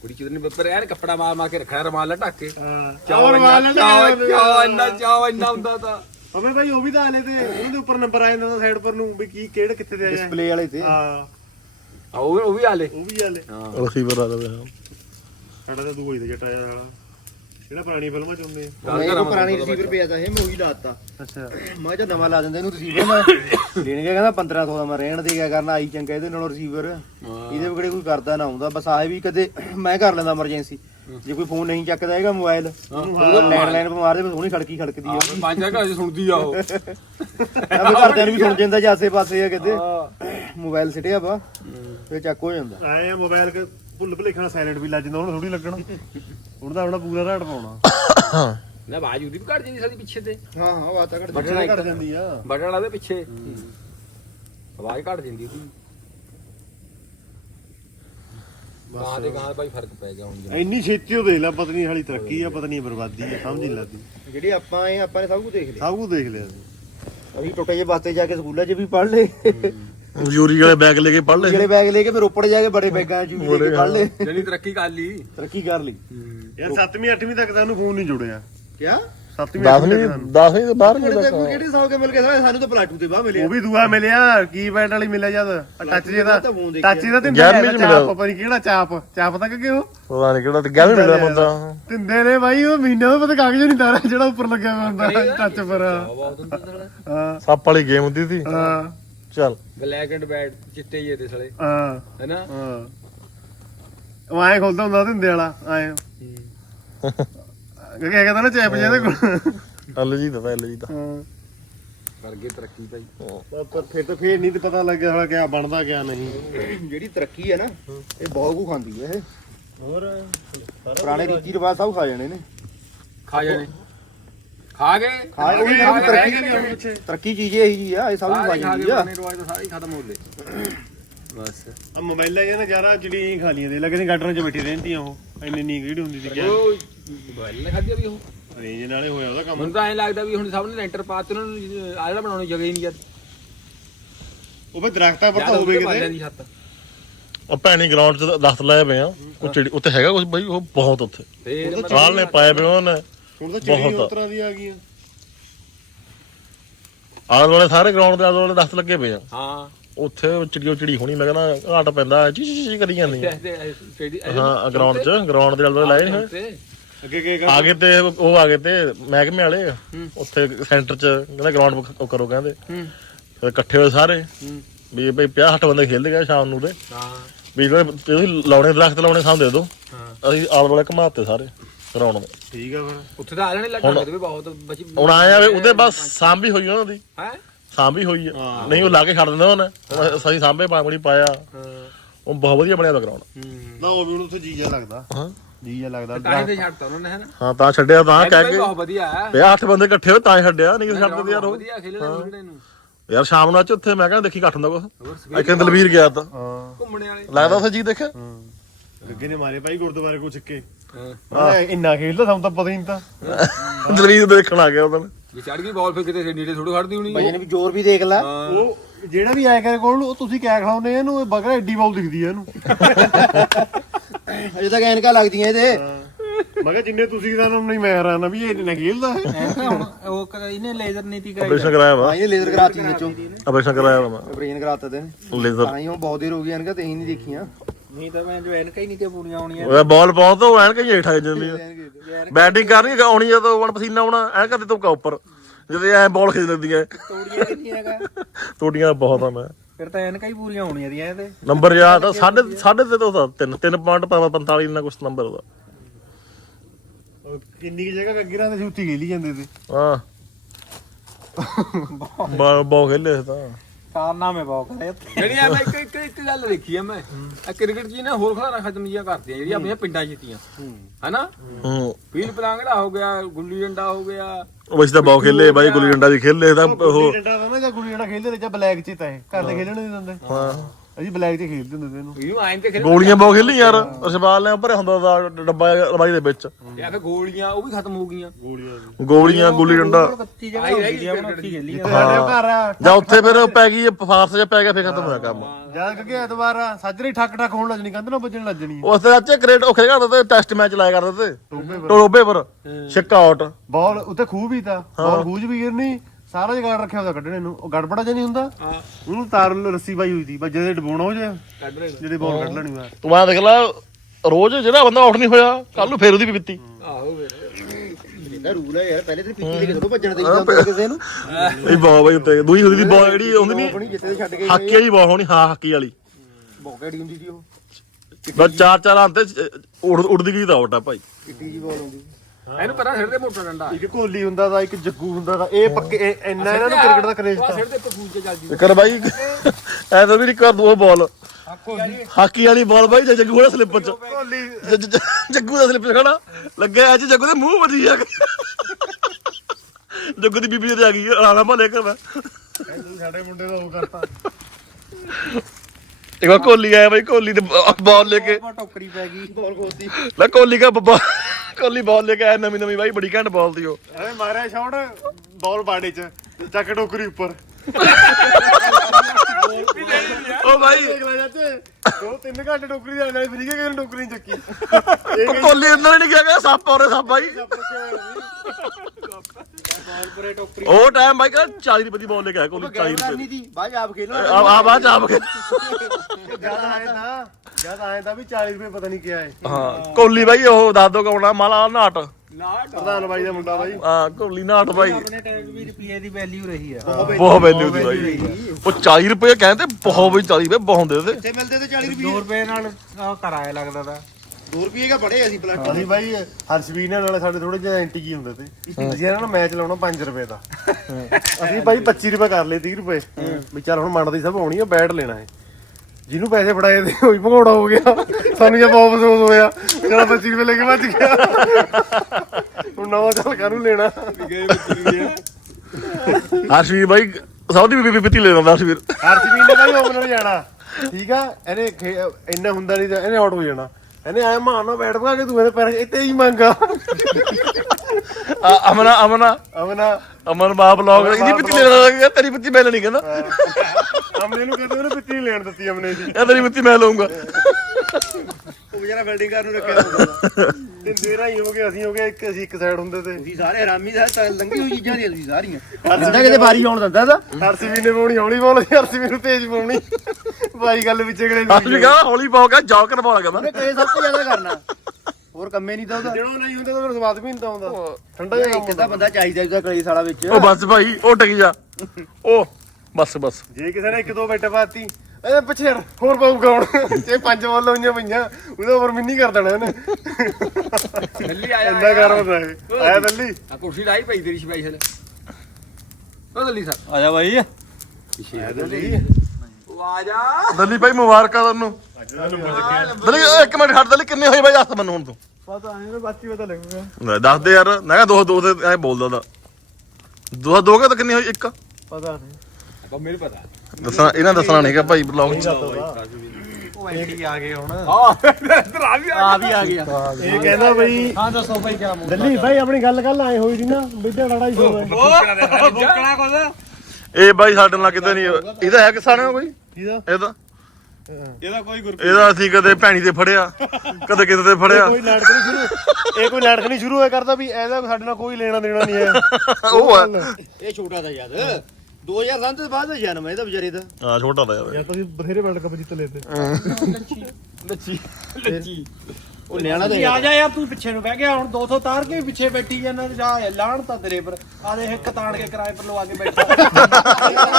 ਕੁੜੀ ਕਿਤੇ ਨਹੀਂ ਪਰ ਯਾਰ ਕੱਪੜਾ ਮਾਰ ਮਾਰ ਕੇ ਰੱਖਿਆ ਰਮਾਲ ਨਾਲ ਢੱਕ ਕੇ। ਹਾਂ। ਚਾਹ ਇੰਨਾ ਚਾਹ ਚਾਹ ਇੰਨਾ ਚਾਹ ਇੰਨਾ ਹੁੰਦਾ ਤਾਂ। ਅਮੇ ਭਾਈ ਉਹ ਵੀ ਤਾਂ ਆਲੇ ਤੇ ਉਹਨਾਂ ਦੇ ਉੱਪਰ ਨੰਬਰ ਆ ਜਾਂਦਾ ਸਾਈਡ ਪਰ ਨੂੰ ਵੀ ਕੀ ਕਿਹੜਾ ਕਿੱਥੇ ਤੇ ਆਇਆ ਡਿਸਪਲੇ ਵਾਲੇ ਤੇ। ਹਾਂ। ਆ ਉਹ ਉਹ ਵੀ ਆਲੇ ਉਹ ਵੀ ਆਲੇ ਹਾਂ ਰਿਸੀਵਰ ਆ ਜਾਵੇ ਹਾਂ ਸਾਡਾ ਤਾਂ ਹੀ ਤੇ ਜੱਟਾ ਜਿਹਾ। ਸਾਲਾ ਜਿਹੜਾ ਪੁਰਾਣੀ ਫਿਲਮਾਂ ਚ ਹੁੰਦੇ ਆ? ਮੈਂ ਇੱਕ ਪੁਰਾਣੀ ਰਿਸੀਵਰ ਪਿਆ ਤਾਂ ਇਹ ਮੈਂ ਉਹੀ ਲਾਤਾ ਅੱਛਾ। ਮੈਂ ਕਿਹਾ ਨਵਾਂ ਲਾ ਦਿੰਦੇ ਇਹਨੂੰ ਰਿਸੀਵਰ ਮੈਂ ਲੈਣ ਗਿਆ ਕਹਿੰਦਾ 1500 ਦਾ ਮੈਂ ਰਹਿਣ ਦੇ ਗਿਆ ਕਰਨਾ ਆਈ ਚੰਗਾ ਇਹਦੇ ਨਾਲੋਂ ਰਿਸੀਵਰ ਇਹਦੇ ਬਗੜੇ ਕੋਈ ਕਰਦਾ ਨਾ ਹੁੰਦਾ ਬਸ ਆਏ ਵੀ ਕਦੇ ਮੈਂ ਕਰ ਲੈਂਦਾ ਐਮਰਜੈਂਸੀ ਜੇ ਕੋਈ ਫੋਨ ਨਹੀਂ ਚੱਕਦਾ ਹੈਗਾ ਮੋਬਾਈਲ ਉਹਦਾ ਲੈਂਡਲਾਈਨ ਮਾਰਦੇ ਫਿਰ ਸੋਹਣੀ ਖੜਕੀ ਖੜਕਦੀ ਆ। ਪੰਜ ਘਰ ਚ ਸੁਣਦੀ ਆ ਉਹ। ਆਪਣੇ ਘਰਦਿਆਂ ਨੂੰ ਵੀ ਸੁਣ ਜਾਂਦਾ ਜੇ ਆਸੇ ਪਾਸੇ ਆ ਕਿਤੇ। ਮੋਬਾਈਲ ਸਿੱਟਿਆ ਵਾ ਫਿਰ ਚੱਕ ਹੋ ਜਾਂਦਾ। ਆਏ ਆ ਮੋਬਾਈਲ ਕੇ ਭੁੱਲ ਭੁਲੇਖਣਾ ਸਾਇਲੈਂਟ ਵੀ ਲੱਜ ਜਾਂਦਾ ਹੁਣ ਥੋੜੀ ਲੱਗਣਾ। ਹੁਣ ਤਾਂ ਆਪਣਾ ਪੂਰਾ ਰਾੜ ਪਾਉਣਾ। ਨਾ ਬਾਜ ਉਹਦੀ ਵੀ ਘੜ ਜਾਂਦੀ ਸਾਡੀ ਪਿੱਛੇ ਤੇ। ਹਾਂ ਹਾਂ ਬਾਤਾਂ ਘੜ ਬਟਨ ਘਟ ਜਾਂਦੀ ਆ। ਬਟਨ ਵਾਲੇ ਪਿੱਛੇ। ਆਵਾਜ਼ ਘਟ ਜਾਂਦੀ ਉਹਦੀ। ਗਾਂ ਦੇ ਗਾਂ ਭਾਈ ਫ਼ਰਕ ਪੈ ਗਿਆ ਹੁਣ। ਇੰਨੀ ਛੇਤੀ ਉਹ ਦੇਖ ਲੈ ਪਤਨੀ ਵਾਲੀ ਤਰੱਕੀ ਆ ਪਤਨੀ ਬਰਬਾਦੀ ਆ ਸਮਝ ਨਹੀਂ ਲੱਗਦੀ। ਜਿਹੜੀ ਆਪਾਂ ਆਏ ਆਪਾਂ ਨੇ ਸਭ ਕੁਝ ਦੇਖ ਲਿਆ। ਸਭ ਕੁਝ ਦੇਖ ਲਿਆ। ਅਸੀਂ ਅਸੀਂ ਟੁੱਟੇ ਜੇ ਬਾਤੇ ਜਾ ਕੇ ਸਕੂਲਾਂ 'ਚ ਵੀ ਪੜ੍ਹ ਲਏ। ਯੂਰੀ ਵਾਲੇ ਬੈਗ ਲੈ ਕੇ ਪੜ ਲੈ। ਜਿਹੜੇ ਬੈਗ ਲੈ ਕੇ ਫਿਰ ਰੋਪੜ ਜਾ ਕੇ ਬੜੇ ਬੈਗਾਂ 'ਚ ਵੀ ਲੈ ਕੇ ਜਿਹੜੀ ਤਰੱਕੀ ਕਰ ਲਈ। ਤਰੱਕੀ ਕਰ ਲਈ। ਯਾਰ 7ਵੀਂ 8ਵੀਂ ਤੱਕ ਉਹਨੂੰ ਫੋਨ ਨਹੀਂ ਜੁੜਿਆ। ਕਿਆ? 7ਵੀਂ 10ਵੀਂ 8ਵੀਂ ਤੱਕ 10ਵੀਂ ਦੇ ਬਾਹਰ ਕਿਹੜੇ ਮਿਲਦਾ ਤੇ। ਕਿਹੜੇ ਸੌ ਕੇ ਮਿਲ ਕੇ ਸਾਰੇ ਸਾਨੂੰ ਤਾਂ ਪਲਾਟੂ ਤੇ ਬਾਹ ਮਿਲਿਆ। ਉਹ ਵੀ ਦੂਆ ਮਿਲਿਆ ਕੀਪੈਡ ਵਾਲੀ ਮਿਲਿਆ ਜਦ। ਟੱਚ ਜੇ ਦਾ ਤਾਂ ਫੋਨ ਦੇਖਿਆ। ਟੱਚ ਦਾ ਤਿੰਨ ਗਿਆਰਵੀਂ ਚ ਮਿਲਿਆ। ਚਾਪ ਪਤਾ ਨੀ ਕਿਹੜਾ ਚਾਪ। ਚਾਪ ਤੱਕ ਕਿ ਉਹ ਪਤਾ ਨਹੀਂ ਕਿਹੜਾ ਤੇ 11ਵੀਂ ਮਿਲਦਾ ਬੰਦਾ। ਤਿੰਦੇ ਨੇ ਬਾਈ ਉਹ ਮਹੀਨੇ ਦਾ ਪਤਾ ਕਾਗਜ਼ ਨਹੀਂ ਤਾਰਾ ਜਿਹੜਾ ਉੱਪਰ ਲੱਗਿਆ ਹੁੰਦਾ ਟੱਚ ਪਰ। ਹਾਂ। ਸੱਪ ਵਾਲੀ ਗੇਮ ਹੁੰਦੀ ਸੀ। ਹਾਂ। ਚੱਲ। ਬਲੈਕ ਐਂਡ ਵਾਈਟ ਚਿੱਟੇ ਜਿਹੇ ਦੇ ਸਾਲੇ। ਹਾਂ। ਹੈਨਾ? ਹਾਂ। ਉਹ ਐਂ ਖੁੱਲਦਾ ਹੁੰਦਾ ਤਿੰਦੇ ਵਾਲਾ ਐਂ। ਕਿ ਕਹਿੰਦਾ ਨਾ ਚੈਪ ਜਿਹਦੇ ਕੋਲ ਐਲ ਜੀ ਦਾ ਐਲ ਜੀ ਦਾ। ਹਾਂ। ਕਰ ਗਏ ਤਰੱਕੀ ਭਾਈ। ਪਰ ਫਿਰ ਤਾਂ ਫੇਰ ਨਹੀਂ ਤੇ ਪਤਾ ਲੱਗਿਆ ਹੋਣਾ ਕਿਆ ਬਣਦਾ ਕਿਆ ਨਹੀਂ। ਜਿਹੜੀ ਤਰੱਕੀ ਹੈ ਨਾ ਇਹ ਬਹੁਤ ਕੁ ਖਾਂਦੀ ਹੈ ਇਹ। ਹੋਰ? ਪੁਰਾਣੇ ਰੀਤੀ ਰਿਵਾਜ ਸਭ ਖਾ ਜਾਣੇ ਨੇ। ਖਾ ਜਾਣੇ। ਖਾ ਗਏ। ਖਾ ਉਹੀ ਖਾ ਨਾ ਗਏ, ਤਰੱਕੀ ਰਹਿ ਗਏ ਨੀ ਪਿੱਛੇ। ਤਰੱਕੀ ਚੀਜ਼ ਇਹੀ ਜੀ ਆ ਇਹ ਸਭ ਨੂੰ ਖਾ ਸਾਰੇ ਖਾ ਜਾਂਦੀ ਗਏ ਆ। ਰਵਾਜ ਤਾਂ ਸਾਰੇ ਹੀ ਖਤਮ ਹੋ ਗਏ। ਬਸ। ਆ ਮੋਬਾਈਲਾਂ ਜਿਹਨਾਂ ਜ਼ਿਆਦਾ ਚਿੜੀ ਖਾ ਲੀਆਂ ਦੇ ਲੱਗਦੇ ਗਾਡਰਾਂ 'ਚ ਬੈਠੀ ਰਹਿੰਦੀਆਂ ਉਹ ਇੰਨੀ ਨੀਂਦ ਜਿਹੜੀ ਹੁੰਦੀ ਸੀ ਉਹ ਮੋਬਾਈਲ ਨੇ ਖਾਧੀ ਆ ਵੀ ਉਹ। ਰੇਂਜ ਨਾਲੇ ਹੋਇਆ ਉਹਦਾ ਕੰਮ। ਮੈਨੂੰ ਤਾਂ ਐਂ ਲੱਗਦਾ ਵੀ ਹੁਣ ਸਭ ਨੇ ਲੈਂਟਰ ਪਾ ਤੇ ਉਹਨਾਂ ਨੂੰ ਆ ਜਿਹੜਾ ਬਣਾਉਣੀ ਜਗ੍ਹਾ ਹੀ ਨਹੀਂ ਯਾਰ। ਉਹ ਵੀ ਦਰਖਤਾਂ ਪਰ ਤਾਂ ਹੋਵੇ ਕਿਤੇ। ਦੀ ਛੱਤ। ਉਹ ਭੈਣੀ ਗਰਾਊਂਡ 'ਚ ਦਸਤ ਲਾਏ ਪਏ ਆ ਉਹ ਚਿੜੀ ਉੱਥੇ ਹੈਗਾ ਕੁਝ ਬਈ? ਉਹ ਬਹੁਤ ਉੱਥੇ। ਫੇਰ ਮੈਂ- ਸਾਲ ਨੇ ਪਾਏ ਪਏ ਉਹਨਾਂ। ਨੇ ਹੁਣ ਤਾਂ ਚਿੜੀ ਬਹੁਤ। ਤਰ੍ਹਾਂ ਦੀ ਆ ਗਈਆਂ। ਆਲੇ ਦੁਆਲੇ ਸਾਰੇ ਗਰਾਊਂਡ ਦੇ ਆਲੇ ਦੁਆਲੇ ਦਸਤ ਲੱਗੇ ਪਏ ਆ। ਹਾਂ। ਉੱਥੇ ਚਿੜੀਓ ਚਿੜੀ ਹੋਣੀ ਮੈਂ ਕਹਿੰਦਾ ਘਾਟ ਪੈਂਦਾ ਚੀ ਚੀ ਚੀ ਕਰੀ ਜਾਂਦੀ ਆ। ਹਾਂ ਗਰਾਊਂਡ 'ਚ ਗਰਾਊਂਡ ਦੇ ਆਲੇ ਦੁਆਲੇ ਲਾਏ ਹੋਏ। ਅੱਗੇ ਕੀ ਆ ਗਏ ਤੇ ਉਹ ਆ ਗਏ ਤੇ ਮਹਿਕਮੇ ਵਾਲੇ ਉੱਥੇ ਸੈਂਟਰ 'ਚ ਕਹਿੰਦਾ ਗਰਾਊਂਡ ਕਰੋ ਕਹਿੰਦੇ। ਹੂੰ। ਫਿਰ ਇਕੱਠੇ ਹੋਏ ਸਾਰੇ। ਹੂੰ। ਵੀ ਬਈ 50 60 ਬੰਦੇ ਖੇਡਦੇ ਗਏ ਸ਼ਾਮ ਨੂੰ ਤੇ। ਹਾਂ। ਵੀ ਜਿਹੜੇ ਤੁਸੀਂ ਲਾਉਣੇ ਦਰਖਤ ਲਾਉਣੇ ਸਾਨੂੰ ਦੇ ਦਿਓ। ਹਾਂ। ਅਸੀਂ ਆਲੇ ਦੁਆਲੇ ਘਮਾਤੇ ਸਾਰੇ। ਗਰਾਊਂਡ ਦੇ ਠੀਕ ਆ ਫਿਰ। ਉੱਥੇ ਤਾਂ ਆ ਲੈਣੇ ਲੱਗਣ ਵੀ ਬਹੁਤ ਬਚੀ ਹੁਣ ਆਇਆ ਵੀ ਉਹਦੇ ਬਸ ਸਾਂਭੀ ਹੋਈ ਉਹਨਾਂ ਦੀ ਹੈ? ਸਾਂਭੀ ਹੋਈ ਆ। ਨਹੀਂ ਉਹ ਲਾ ਕੇ ਛੱਡ ਦਿੰਦਾ ਉਹਨੇ। ਉਹ ਸਹੀ ਸਾਂਭੇ ਪਾਣੀ ਪਾਇਆ। ਉਹ ਬਹੁਤ ਵਧੀਆ ਬਣਿਆ ਦਾ ਗਰਾਊਂਡ ਨਾ ਉਹ ਵੀ ਹੁਣ ਉੱਥੇ ਜੀਜਾ ਲੱਗਦਾ। ਹਾਂ। ਜੀਜਾ ਲੱਗਦਾ। ਤਾਂ ਹੀ ਤੇ ਛੱਡਤਾ ਉਹਨਾਂ ਨੇ ਹੈ ਨਾ ਹਾਂ ਤਾਂ ਛੱਡਿਆ ਤਾਂ ਕਹਿ ਭਾਈ ਕੇ। ਬਹੁਤ ਵਧੀਆ ਹੈ। ਤੇ ਅੱਠ ਬੰਦੇ ਇਕੱਠੇ ਹੋਏ ਤਾਂ ਹੀ ਛੱਡਿਆ। ਨਹੀਂ ਛੱਡ ਦਿੰਦੇ ਯਾਰ ਉਹ। ਵਧੀਆ ਨੂੰ ਯਾਰ ਸ਼ਾਮ ਨੂੰ ਅੱਜ ਉੱਥੇ ਮੈਂ ਕਹਿੰਦਾ ਦੇਖੀ ਇਕੱਠ ਹੁੰਦਾ ਕੁਛ। ਹੋਰ ਇੱਕ ਦਲਵੀਰ ਗਿਆ ਤਾਂ। ਹਾਂ ਘੁੰਮਣੇ ਵਾਲੇ। ਲੱਗਦਾ ਉੱਥੇ ਜੀ ਦੇਖਿਆ? ਅੱਗੇ ਨੇ ਮਾਰੇ ਭਾਈ ਗੁਰਦੁਆਰੇ ਕੋ ਛਿੱਕੇ ਹਾਂ। ਇੰਨਾ ਖੇਲਦਾ ਸਾਨੂੰ ਤਾਂ ਪਤਾ ਹੀ ਨਹੀਂ ਤਾਂ। ਦਲਵੀਰ ਦੇਖਣ ਆ ਗਿਆ ਉਹਦੋਂ। ਵੀ ਚੜ ਗਈ ਬਾਲ ਫਿਰ ਕਿਤੇ ਨੀੜੇ ਥੋੜੀ ਖੜਦੀ ਹੋਣੀ। ਭਾਈ ਨੇ ਵੀ ਜ਼ੋਰ ਵੀ ਦੇਖ ਲੈ। ਹਾਂ। ਉਹ ਜਿਹੜਾ ਵੀ ਆਇਆ ਕਰੇ ਕੋਲ ਨੂੰ ਉਹ ਤੁਸੀਂ ਕਿਆ ਖਿਲਾਉਂਦੇ ਇਹਨੂੰ? ਇਹ ਬਗੜਾ ਐਡੀ ਬਾਲ ਦਿਖਦੀ ਆ ਇਹਨੂੰ। ਅਜੇ ਤੱਕ ਐਨਕਾਂ ਲੱਗਦੀਆਂ ਇਹਦੇ। ਮੈਂ ਕਿਹਾ ਜਿੰਨੇ ਤੁਸੀਂ ਦਾ ਨਾਮ ਨਹੀਂ ਮੈਂ ਹੈਰਾਨ ਆ ਵੀ ਇਹ ਇੰਨਾ ਖੇਲਦਾ ਹੈ। ਉਹ ਇਹਨੇ ਲੇਜ਼ਰ ਨੀਤੀ ਆਪਰੇਸ਼ਨ ਕਰਾਇਆ ਵਾ। ਹਾਂ ਇਹਨੇ ਲੇਜ਼ਰ ਕਰਾਤੀ ਵਿੱਚੋਂ। ਆਪਰੇਸ਼ਨ ਕਰਾਇਆ ਵਾ। ਮੈਂ ਬ੍ਰੇਨ ਕਰਾਤਾ ਤੇ। ਲੇਜ਼ਰ ਤਾਂ ਹੀ ਹੁਣ ਬਹੁਤ ਦੇਰ ਹੋ ਗਈ ਐਨਕਾਂ ਤੇ ਹੀ ਨਹੀਂ ਦੇਖੀਆਂ। ਨਹੀਂ ਤਾਂ ਮੈਂ ਜੋ ਐਨਕਾਂ ਹੀ ਨਹੀਂ ਤੇ ਪੂਰੀਆਂ ਆਉਣੀਆਂ ਉਹ ਬਾਲ ਪਾਉ ਤਾਂ ਐਨ ਕਈ ਹੇਠ ਆ। ਜਾਂਦੀ ਆ। ਬੈਟਿੰਗ ਕਰਨੀ ਆਉਣੀ ਆ ਤਾਂ ਵਣ ਪਸੀਨਾ ਆਉਣਾ ਉੱਪਰ ਜਦੋਂ ਐ ਬਾਲ ਖਿੱਚ ਲੈਂਦੀਆਂ। ਤੋੜੀਆਂ ਕਿੰਨੀਆਂ ਹੈਗਾ। ਤੋੜੀਆਂ ਬਹੁਤ ਆ ਮੈਂ। ਫਿਰ ਤਾਂ ਐਨਕਾਂ ਹੀ ਪੂਰੀਆਂ ਆਉਣੀਆਂ ਦੀਆਂ ਇਹਦੇ ਨੰਬਰ ਯਾਦ ਆ ਸਾਢੇ ਸਾਢੇ ਤੇ ਤੋਂ 3 3.45 ਇੰਨਾ ਕੁਛ ਨੰਬਰ ਉਹਦਾ। ਉਹ ਕਿੰਨੀ ਕੀ ਜਗ੍ਹਾ ਗੱਗਰਾਂ ਦੇ ਸੀ ਉੱਥੇ ਖੇਲੀ ਜਾਂਦੇ ਤੇ ਹਾਂ। ਬਾ ਬਹੁਤ ਖੇਲੇ ਸੀ ਤਾਂ। ਕਾਰਨਾਮੇ ਬਹੁਤ ਕਰੇ ਜਿਹੜੀ ਆ ਮੈਂ ਇੱਕ ਇੱਕ ਇੱਕ ਗੱਲ ਦੇਖੀ ਆ ਮੈਂ। ਆ ਕ੍ਰਿਕਟ ਜੀ ਨੇ ਹੋਰ ਖਲਾਰਾ ਖਤਮ ਜੀਆਂ ਕਰਤੀਆਂ ਜਿਹੜੀਆਂ ਆਪਣੀਆਂ ਪਿੰਡਾਂ ਜਿੱਤੀਆਂ ਹੈਨਾ? ਹੂੰ। ਫੀਲ ਪਲਾਂਗੜਾ ਹੋ ਗਿਆ ਗੁੱਲੀ ਡੰਡਾ ਹੋ ਗਿਆ। ਉਹ ਵੈਸੇ ਤਾਂ ਬਹੁਤ ਖੇਲੇ ਬਾਈ ਗੁੱਲੀ ਡੰਡਾ ਵੀ ਖੇਲੇ ਤਾਂ ਉਹ ਗੁੱਲੀ ਡੰਡਾ ਦਾ ਨਾ ਜਾਂ ਗੁੱਲੀ ਡੰਡਾ ਖੇਡਦੇ ਤੇ ਜਾਂ ਬਲੈਕ ਚ ਤਾਂ ਇਹ ਘਰ ਦੇ ਖੇਲਣ ਨਹੀਂ ਦਿੰਦੇ। ਹਾਂ। ਅਸੀਂ ਬਲੈਕ ਚ ਖੇਡਦੇ ਹੁੰਦੇ ਤੇ ਇਹਨੂੰ। ਇਹਨੂੰ ਆਇਨ ਤੇ ਖੇਡ। ਗੋਲੀਆਂ ਬਹੁਤ ਖੇਲੀ ਯਾਰ। ਅਸਬਾਲ ਨੇ ਭਰਿਆ ਹੁੰਦਾ ਦਾ ਡੱਬਾ ਰਬਾਈ ਦੇ ਵਿੱਚ। ਜਾਂ ਫਿਰ ਗੋਲੀਆਂ ਉਹ ਵੀ ਖਤਮ ਹੋ ਗਈਆਂ। ਗੋਲੀਆਂ ਗੋਲੀਆਂ ਗੁੱਲੀ ਡੰਡਾ। 25 ਜਗ੍ਹਾ ਆਈ ਰਹਿ ਗਈ ਉੱਥੇ ਖੇਲੀ ਤੇ ਸਾਡੇ ਘਰ ਆ ਜਾਂ ਉੱਥੇ ਫਿਰ ਪੈ ਗਈ ਫਾਰਸ ਜਿਹਾ ਪੈ ਗਿਆ ਫਿਰ ਖਤਮ ਹੋਇਆ ਕੰਮ। ਜਦ ਕਿ ਐਤਵਾਰ ਆ ਸਾਜਰੀ ਠੱਕ ਠੱਕ ਹੋਣ ਲੱਜਣੀ ਕੰਧ ਨਾ ਵੱਜਣ ਲੱਜਣੀ ਉਸ ਤੇ ਅੱਛੇ ਕ੍ਰਿਕਟ ਉਹ ਖੇਡਦਾ ਤੇ ਟੈਸਟ ਮੈਚ ਲਾਇਆ ਕਰਦੇ ਤੇ। ਟੋਬੇ ਪਰ। ਛੱਕਾ ਆਊਟ। ਬਾਲ ਉੱਤੇ ਖੂਹ ਵੀ ਤਾਂ ਬਾਲ ਖੂਜ ਵੀ ਗਿਰਨੀ। ਸਾਰਾ ਜਗਾੜ ਰੱਖਿਆ ਹੁੰਦਾ ਕੱਢਣੇ ਨੂੰ। ਉਹ ਗੜਬੜਾ ਜਿਹਾ ਨਹੀਂ ਹੁੰਦਾ? ਹਾਂ। ਉਹਨੂੰ ਤਾਰ ਨੂੰ ਰੱਸੀ ਪਾਈ ਹੋਈ ਸੀ ਬਸ ਜਿਹਦੇ ਡਬੋਣਾ ਹੋ ਜਾ ਕੱਢ ਰਹੇ ਜਿਹਦੇ ਬਾਲ ਕੱਢ ਲੈਣੀ ਵਾ ਤੂੰ ਆ ਦੇਖ ਲੈ ਰੋਜ਼ ਜਿਹੜਾ ਬੰਦਾ ਆਊਟ ਨਹੀਂ ਹੋਇਆ ਕੱਲ ਨੂੰ ਫੇਰ ਉਹਦੀ ਵੀ ਪਿੱਤੀ ਆਹੋ ਵੇ ਇਹਦਾ ਰੂਲ ਹੈ ਯਾਰ ਪਹਿਲੇ ਤੇ ਪੀਤੀ ਲੈ ਕੇ ਥੋੜਾ ਭੱਜਣਾ ਤੇ ਜਾਂਦਾ ਕਿਸੇ ਨੂੰ? ਇਹ ਬਹੁਤ ਬਾਈ ਉੱਤੇ। ਦੂਈ ਹੁੰਦੀ ਦੀ ਬਾਲ ਜਿਹੜੀ ਹੁੰਦੀ ਨਹੀਂ ਆਪਣੀ ਜਿੱਤੇ ਛੱਡ ਕੇ ਹਾਕੀ ਵਾਲੀ ਬਾਲ ਹੋਣੀ ਹਾਂ ਹਾਕੀ ਵਾਲੀ। ਬੋਕੜੀ ਹੁੰਦੀ ਸੀ ਉਹ। ਬਸ ਚਾਰ ਚਾਰ ਅੰਤੇ ਉੜ ਉੜਦੀ ਗਈ ਤਾਂ ਆਊਟ ਆ ਭਾਈ। ਕਿੱਟੀ ਜੀ ਬਾਲ ਹੁੰਦੀ ਇਹਨੂੰ ਪਤਾ ਛੱਡਦੇ ਮੋਟਾ ਡੰਡਾ ਇੱਕ ਕੋਹਲੀ ਹੁੰਦਾ ਦਾ ਇੱਕ ਜੱਗੂ ਹੁੰਦਾ ਦਾ। ਇਹ ਪੱਕੇ ਇਹ ਇੰਨਾ ਇਹਨਾਂ ਨੂੰ ਕ੍ਰਿਕਟ ਦਾ ਕਰੇਜ ਆ ਤਾਂ। ਛੱਡਦੇ ਪਫੂਜ ਚ ਚੱਲ ਜੀ। ਕਰ ਬਾਈ। ਐ ਤਾਂ ਵੀ ਨਹੀਂ ਕਰ ਦੂ ਬਾਲ ਹਾਕੀ ਵਾਲੀ ਬਾਲ ਬਾਈ ਜੇ ਜੱਗੂ ਵਾਲਾ ਸਲਿੱਪ ਚ। ਕੋਹਲੀ ਜ- ਜ- ਜ- ਜੱਗੂ ਦਾ ਸਲਿੱਪ ਚ ਖੜਾ ਲੱਗਿਆ ਅੱਜ ਜੱਗੂ ਦੇ ਮੂੰਹ ਵੱਜੀ ਆ ਜੱਗੂ ਦੀ ਬੀਬੀ ਤੇ ਆ ਗਈ ਰਾਣਾ ਭਲੇ ਕਰ ਮੈਂ। ਸਾਡੇ ਮੁੰਡੇ ਦਾ ਉਹ ਕਰਤਾ। ਇੱਕ ਵਾਰ ਕੋਹਲੀ ਆਇਆ ਬਾਈ ਕੋਹਲੀ ਤੇ ਬਾਲ ਲੈ ਕੇ। ਟੋਕਰੀ ਪੈ ਗਈ। ਬਾਲ ਖੋਤੀ ਲੈ ਕੋਹਲੀ ਕਾ ਬੱਬਾ ਕੋਹਲੀ ਬਾਲ ਲੈ ਕੇ ਆਇਆ ਨਵੀਂ ਨਵੀਂ ਬਾਈ ਬੜੀ ਘੈਂਟ ਬਾਲ ਦੀ ਉਹ। ਐਵੇਂ ਮਾਰਿਆ ਸ਼ਾਟ ਬਾਲ ਬਾੜੇ ਚ ਚੱਕ ਟੋਕਰੀ ਉੱਪਰ। ਉਹ ਚਾਚੇ ਦੋ ਤਿੰਨ ਘੰਟੇ ਟੋਕਰੀ ਦੇ ਨਾਲ ਫਰੀ ਕੇ ਕਿਸੇ ਟੋਕਰੀ ਨਹੀਂ ਚੱਕੀ। ਉਹ ਕੋਹਲੀ ਅੰਦਰ ਨਹੀਂ ਗਿਆ ਸੱਪ ਔਰੇ ਸੱਪ ਬਾਈ। ਉਹ ਟਾਈਮ ਬਾਈ ਕਾ 40 ਰੁਪਏ ਦੀ ਬਾਲ ਲੈ ਕੇ ਆਇਆ ਕੋਹਲੀ 40 ਰੁਪਏ ਦੀ। ਦੀ ਬਾਅਦ ਆਪ ਖੇਲਣਾ ਆ ਆ ਬਾਅਦ ਚ ਆਪ ਕੇ ਜਦ ਆਏ ਤਾਂ ਜਦ ਆਏ ਤਾਂ ਵੀ 40 ਰੁਪਏ ਪਤਾ ਨਹੀਂ ਕਿਆ ਹੈ। ਹਾਂ ਕੋਹਲੀ ਬਾਈ ਉਹ ਦੱਸ ਦੋ ਕੌਣਾ ਮਾਲਾ ਨਾਟ। ਪ੍ਰਧਾਨ ਬਾਈ ਦਾ ਮੁੰਡਾ ਬਾਈ। ਹਾਂ ਕੋਹਲੀ ਨਾਟ ਬਾਈ। ਆਪਣੇ ਟਾਈਮ ਵੀ ਰੁਪਏ ਦੀ ਵੈਲਿਊ ਰਹੀ ਆ। ਬਹੁਤ ਵੈਲਿਊ ਦੀ ਬਾਈ। ਉਹ 40 ਰੁਪਏ ਕਹਿੰਦੇ ਬਹੁਤ ਬਈ 40 ਰੁਪਏ ਬਹੁਤ ਹੁੰਦੇ ਤੇ ਤੇ ਮਿਲਦੇ ਤੇ 40 2 ਰੁਪਏ ਨਾਲ ਆਹ ਕਰਾਇਆ ਲੱਗਦਾ ਤਾ। 2 ਰੁਪਏ ਦਾ ਬੜੇ ਅਸੀਂ ਪਲੱਟ ਅਸੀਂ ਬਾਈ ਹਰਸ਼ਵੀਰ ਨੇ ਨਾਲੇ ਸਾਡੇ ਥੋੜੇ ਜਿਹਾ ਐਂਟੀ ਕੀ ਹੁੰਦੇ ਤੇ। ਅਸੀਂ ਇਹਨਾਂ ਨੂੰ ਮੈਚ ਲਾਉਣਾ 5 ਰੁਪਏ ਦਾ। ਅਸੀਂ ਬਾਈ 25 ਰੁਪਏ ਕਰ ਲਏ 30 ਰੁਪਏ। ਵੀ ਚੱਲ ਹੁਣ ਮੰਡਦੀ ਸਭ ਆਉਣੀ ਆ ਬੈਟ ਲੈਣਾ ਹੈ ਜਿਹਨੂੰ ਪੈਸੇ ਫੜਾਏ ਤੇ ਉਹੀ ਭਗੌੜਾ ਹੋ ਗਿਆ। ਸਾਨੂੰ ਜੇ ਬਹੁਤ ਅਫਸੋਸ ਹੋਇਆ ਚਲ 25 ਰੁਪਏ ਲੈ ਕੇ ਬਚ ਗਿਆ। ਹੁਣ ਨਵਾਂ ਚੱਲ ਕਾਹਨੂੰ ਲੈਣਾ? ਹਰਸ਼ਵੀਰ ਬਾਈ ਸਭ ਦੀ ਬੀਬੀ ਪਿੱਤੀ ਲੈ ਲੈਂਦਾ ਹਰਸ਼ਵੀਰ। ਹਰਸ਼ਵੀਰ ਨੇ ਬਾਈ ਓਪਨਰ ਜਾਣਾ। ਠੀਕ ਆ? ਇਹਨੇ ਇੰਨਾ ਹੁੰਦਾ ਨਹੀਂ ਤਾਂ ਇਹਨੇ ਆਊਟ ਹੋ ਜਾਣਾ। ਇਹਨੇ ਐ ਮਾਰਨਾ ਪਾ ਕੇ ਤੂੰ ਇਹਦੇ ਪੈਰ ਇੱਥੇ ਹੀ ਮੰਗਾ ਆ, ਅਮਨਾ ਅਮਨਾ। ਅਮਨਾ। ਅਮਨ ਬਾਪ ਲੋਗ ਇਹਦੀ ਪਿੱਤੀ ਲੈ ਲੈਂਦਾ ਤੇਰੀ ਪਿੱਤੀ ਮੈਂ ਲੈਣੀ ਕਹਿੰਦਾ। ਅਮਨੇ ਨੂੰ ਕਹਿੰਦੇ ਉਹਨੇ ਪਿੱਤੀ ਨਹੀਂ ਲੈਣ ਦਿੱਤੀ ਅਮਨੇ ਦੀ। ਇਹ ਤੇਰੀ ਪਿੱਤੀ ਮੈਂ ਲਊਂਗਾ। ਉਹ ਜਿਹੜਾ ਬਿਲਡਿੰਗ ਕਰਨ ਨੂੰ ਰੱਖਿਆ ਹੁੰਦਾ ਤੇ ਤੇਰਾ ਹੀ ਹੋ ਗਿਆ ਅਸੀਂ ਹੋ ਗਏ ਇੱਕ ਅਸੀਂ ਇੱਕ ਸਾਈਡ ਹੁੰਦੇ ਤੇ। ਤੁਸੀਂ ਸਾਰੇ ਹਰਾਮੀ ਦਾ ਤਾਂ ਲੰਗੀ ਹੋਈ ਚੀਜ਼ਾਂ ਦੀਆਂ ਤੁਸੀਂ ਸਾਰੀਆਂ। ਬੰਦਾ ਕਿਤੇ ਬਾਰੀ ਆਉਣ ਦਿੰਦਾ ਦਾ ਹਰਸ਼ਵੀਰ ਨੇ ਪਾਉਣੀ ਹੌਲੀ ਬੋਲ ਹਰਸ਼ਵੀਰ ਨੂੰ ਤੇਜ਼ ਪਾਉਣੀ। ਬਾਈ ਗੱਲ ਵਿੱਚ ਗਲੇ ਹਰਸ਼ਵੀਰ ਕਹਿੰਦਾ ਹੌਲੀ ਪਾਓ ਕਾ ਜੌਕਰ ਪਾਉਣਾ ਕਹਿੰਦਾ ਉਹਨੇ ਕਹੇ ਸਭ ਤੋਂ ਜ਼ਿਆਦਾ ਕਰਨਾ। ਹੋਰ ਕੰਮੇ ਨਹੀਂ ਤਾਂ ਉਹਦਾ। ਨਹੀਂ ਹੁੰਦੇ ਤਾਂ ਫਿਰ ਸਵਾਦ ਵੀ ਨਹੀਂ ਤਾਂ ਆਉਂਦਾ। ਠੰਡਾ ਜਿਹਾ ਇੱਕ ਤਾਂ ਬੰਦਾ ਚਾਹੀਦਾ ਜਿਹਦਾ ਕਲੀ ਸਾਲਾ ਵਿੱਚ। ਉਹ ਬਸ ਭਾਈ ਉਹ ਟਿਕ ਜਾ। ਉਹ ਬਸ ਬਸ। ਜੇ ਕਿਸੇ ਨੇ ਇੱਕ ਦੋ ਬੈਟ ਪਾਤੀ ਇਹਦੇ ਪਿੱਛੇ ਹੋਰ ਪਾਊਗਾ ਹੁਣ। ਜੇ ਪੰਜ ਬੋਲ ਹੋਈਆਂ ਪਈਆਂ ਉਹਦਾ ਹੋਰ ਮਿੰਨੀ ਕਰ ਦੇਣਾ ਇਹਨੇ। ਦਿੱਲੀ ਆਇਆ ਇੰਨਾ ਕਰ ਹੁੰਦਾ ਇਹ। ਆਇਆ ਦਿੱਲੀ। ਆ ਕੁਰਸੀ ਲਾਈ ਪਈ ਤੇਰੀ ਸਪੈਸ਼ਲ ਉਹ ਦਿੱਲੀ ਸਰ। ਆ ਜਾ ਬਾਈ। ਆਇਆ ਦਿੱਲੀ। ਉਹ ਆ ਜਾ ਦੱਲੀ ਭਾਈ ਮੁਬਾਰਕਾਂ ਤੁਹਾਨੂੰ ਦੱਲੀ ਇੱਕ ਮਿੰਟ ਹਟ ਦੱਲੀ ਕਿੰਨੇ ਹੋਏ ਭਾਈ ਹੱਥ ਮੈਨੂੰ ਹੁਣ ਤੂੰ ਪਤਾ ਨਹੀਂ ਬਾਕੀ ਪਤਾ ਲੱਗੂਗਾ ਲੈ ਦੱਸ ਦੇ ਯਾਰ ਮੈਂ ਕਿਹਾ ਦੋ ਦੋ ਤੇ ਐ ਬੋਲਦਾ ਦਾ ਦੋ ਦੋ ਕੇ ਤਾਂ ਕਿੰਨੇ ਹੋਈ ਇੱਕ ਪਤਾ ਨਹੀਂ ਉਹ ਮੈਨੂੰ ਪਤਾ ਦੱਸਣਾ ਇਹਨਾਂ ਦੱਸਣਾ ਨਹੀਂਗਾ ਭਾਈ ਬਲੌਗ ਚ ਉਹ ਐਂਟੀ ਆ ਗਏ ਹੁਣ ਇਧਰ ਆ ਵੀ ਆ ਵੀ ਆ ਗਿਆ ਇਹ ਕਹਿੰਦਾ ਬਈ ਹਾਂ ਦੱਸੋ ਬਾਈ ਕਿਆ ਮੂੰਹ ਦਿੱਲੀ ਭਾਈ ਆਪਣੀ ਗੱਲ ਕੱਲ ਆਏ ਹੋਈ ਸੀ ਨਾ ਬਿੱਧਾ ਲੜਾ ਹੀ ਹੋਵੇ ਬੁੱਕਣਾ ਇਹ ਬਾਈ ਸਾਡੇ ਨਾਲ ਕਿਤੇ ਨਹੀਂ ਇਹਦਾ ਹੈ ਕਿਸਾਨਾਂ ਨਾਲ ਕੋਈ ਇਹਦਾ? ਇਹਦਾ? ਕੋਈ ਗੁਰ ਇਹਦਾ ਅਸੀਂ ਕਦੇ ਭੈਣੀ ਤੇ ਫੜਿਆ ਕਦੇ ਕਿਤੇ ਤੇ ਫੜਿਆ। ਕੋਈ ਨਾਟਕ ਨਹੀਂ ਸ਼ੁਰੂ ਇਹ ਕੋਈ ਨਾਟਕ ਨਹੀਂ ਸ਼ੁਰੂ ਹੋਇਆ ਕਰਦਾ ਵੀ ਇਹਦਾ ਸਾਡੇ ਨਾਲ ਕੋਈ ਲੈਣਾ ਦੇਣਾ ਨਹੀਂ ਹੈ। ਉਹ ਹੈ। ਇਹ ਛੋਟਾ ਦਾ ਯਾਦ 2007 ਤੋਂ ਬਾਅਦ ਜਨਮ ਇਹਦਾ ਵਿਚਾਰੇ ਦਾ। ਹਾਂ ਛੋਟਾ ਦਾ ਯਾਰ। ਜਾਂ ਤੁਸੀਂ ਬਥੇਰੇ ਵਰਲਡ ਕੱਪ ਜਿੱਤ ਲੈਂਦੇ ਲੱਚੀ ਲੱਚੀ ਉਹ ਨਿਆਣਾ ਤੂੰ ਦੇ ਆ ਜਾ ਯਾਰ ਤੂੰ ਪਿੱਛੇ ਨੂੰ ਬਹਿ ਗਿਆ ਹੁਣ 200 ਤਾਰ ਕੇ ਪਿੱਛੇ ਬੈਠੀ ਜਾਂਦਾ ਤੇ ਜਾ ਲਾਣ ਤਾਂ ਤੇਰੇ ਪਰ ਆ ਦੇ ਇੱਕ ਤਾਣ ਕੇ ਕਿਰਾਏ ਪਰ ਲਵਾ ਕੇ ਬੈਠਾ।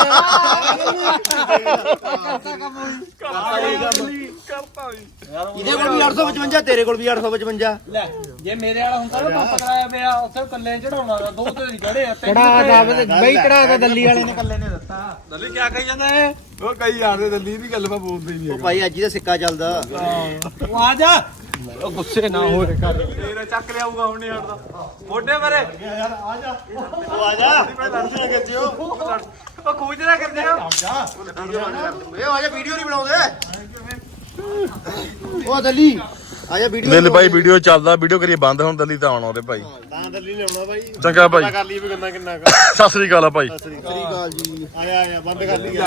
ਇਹਦੇ ਕੋਲ ਵੀ 855 ਤੇਰੇ ਕੋਲ ਵੀ 855 ਲੈ ਜੇ ਮੇਰੇ ਵਾਲਾ ਹੁੰਦਾ ਨਾ ਪੰਪ ਕਰਾਇਆ ਮੇਰਾ ਉੱਥੇ ਕੱਲੇ ਚੜਾਉਣਾ ਦਾ ਦੋ ਤੇ ਚੜੇ ਆ ਚੜਾ ਦਾ ਬਈ ਚੜਾ ਦਾ ਦੱਲੀ ਵਾਲੇ ਨੇ। ਕੱਲੇ ਨੇ ਦਿੱਤਾ। ਦੱਲੀ ਕੀ ਕਹੀ ਜਾਂਦਾ ਹੈ ਉਹ ਕਈ ਯਾਰ ਦੇ ਦੱਲੀ ਦੀ ਗੱਲ ਮੈਂ ਬੋਲਦਾ ਹੀ ਉਹ ਭਾਈ ਅੱਜ ਹੀ ਦਾ ਸਿੱਕਾ ਚੱਲਦਾ। ਉਹ ਆ ਜਾ। ਉਹ ਗੁੱਸੇ ਨਾ ਹੋ ਤੇਰਾ ਚੱਕ ਲਿਆਊਗਾ ਹੁਣ ਨਹੀਂ ਹਟਦਾ ਮੋਢੇ ਮਰੇ। ਯਾਰ ਆ ਜਾ ਉਹ ਆ ਜਾ ਮੈਂ ਲੜਦੇ ਕਿ ਜਿਓ ਉਹ ਖੂਜਣਾ ਕਰਦੇ ਆ ਏ ਆ ਜਾ ਵੀਡੀਓ ਨਹੀਂ ਬਣਾਉਂਦੇ ਉਹ ਦੱਲੀ ਆ ਜਾ ਵੀਡੀਓ ਲੈ ਲੈ ਭਾਈ ਵੀਡੀਓ ਚੱਲਦਾ ਵੀਡੀਓ ਕਰੀਏ। ਬੰਦ ਹੁਣ ਦਿੱਲੀ ਤਾਂ ਆਉਣਾ ਉਹਦੇ ਭਾਈ। ਤਾਂ ਦਿੱਲੀ ਨੇ ਆਉਣਾ ਬਾਈ ਚੰਗਾ ਭਾਈ। ਕਰ ਲਈ ਵੀ ਗੰਨਾ ਕਿੰਨਾ ਸਤਿ ਸ੍ਰੀ ਅਕਾਲ ਆ ਭਾਈ। ਸ੍ਰੀ ਅਕਾਲ। ਜੀ। ਆਇਆ ਆਇਆ ਬੰਦ ਕਰ ਲਈ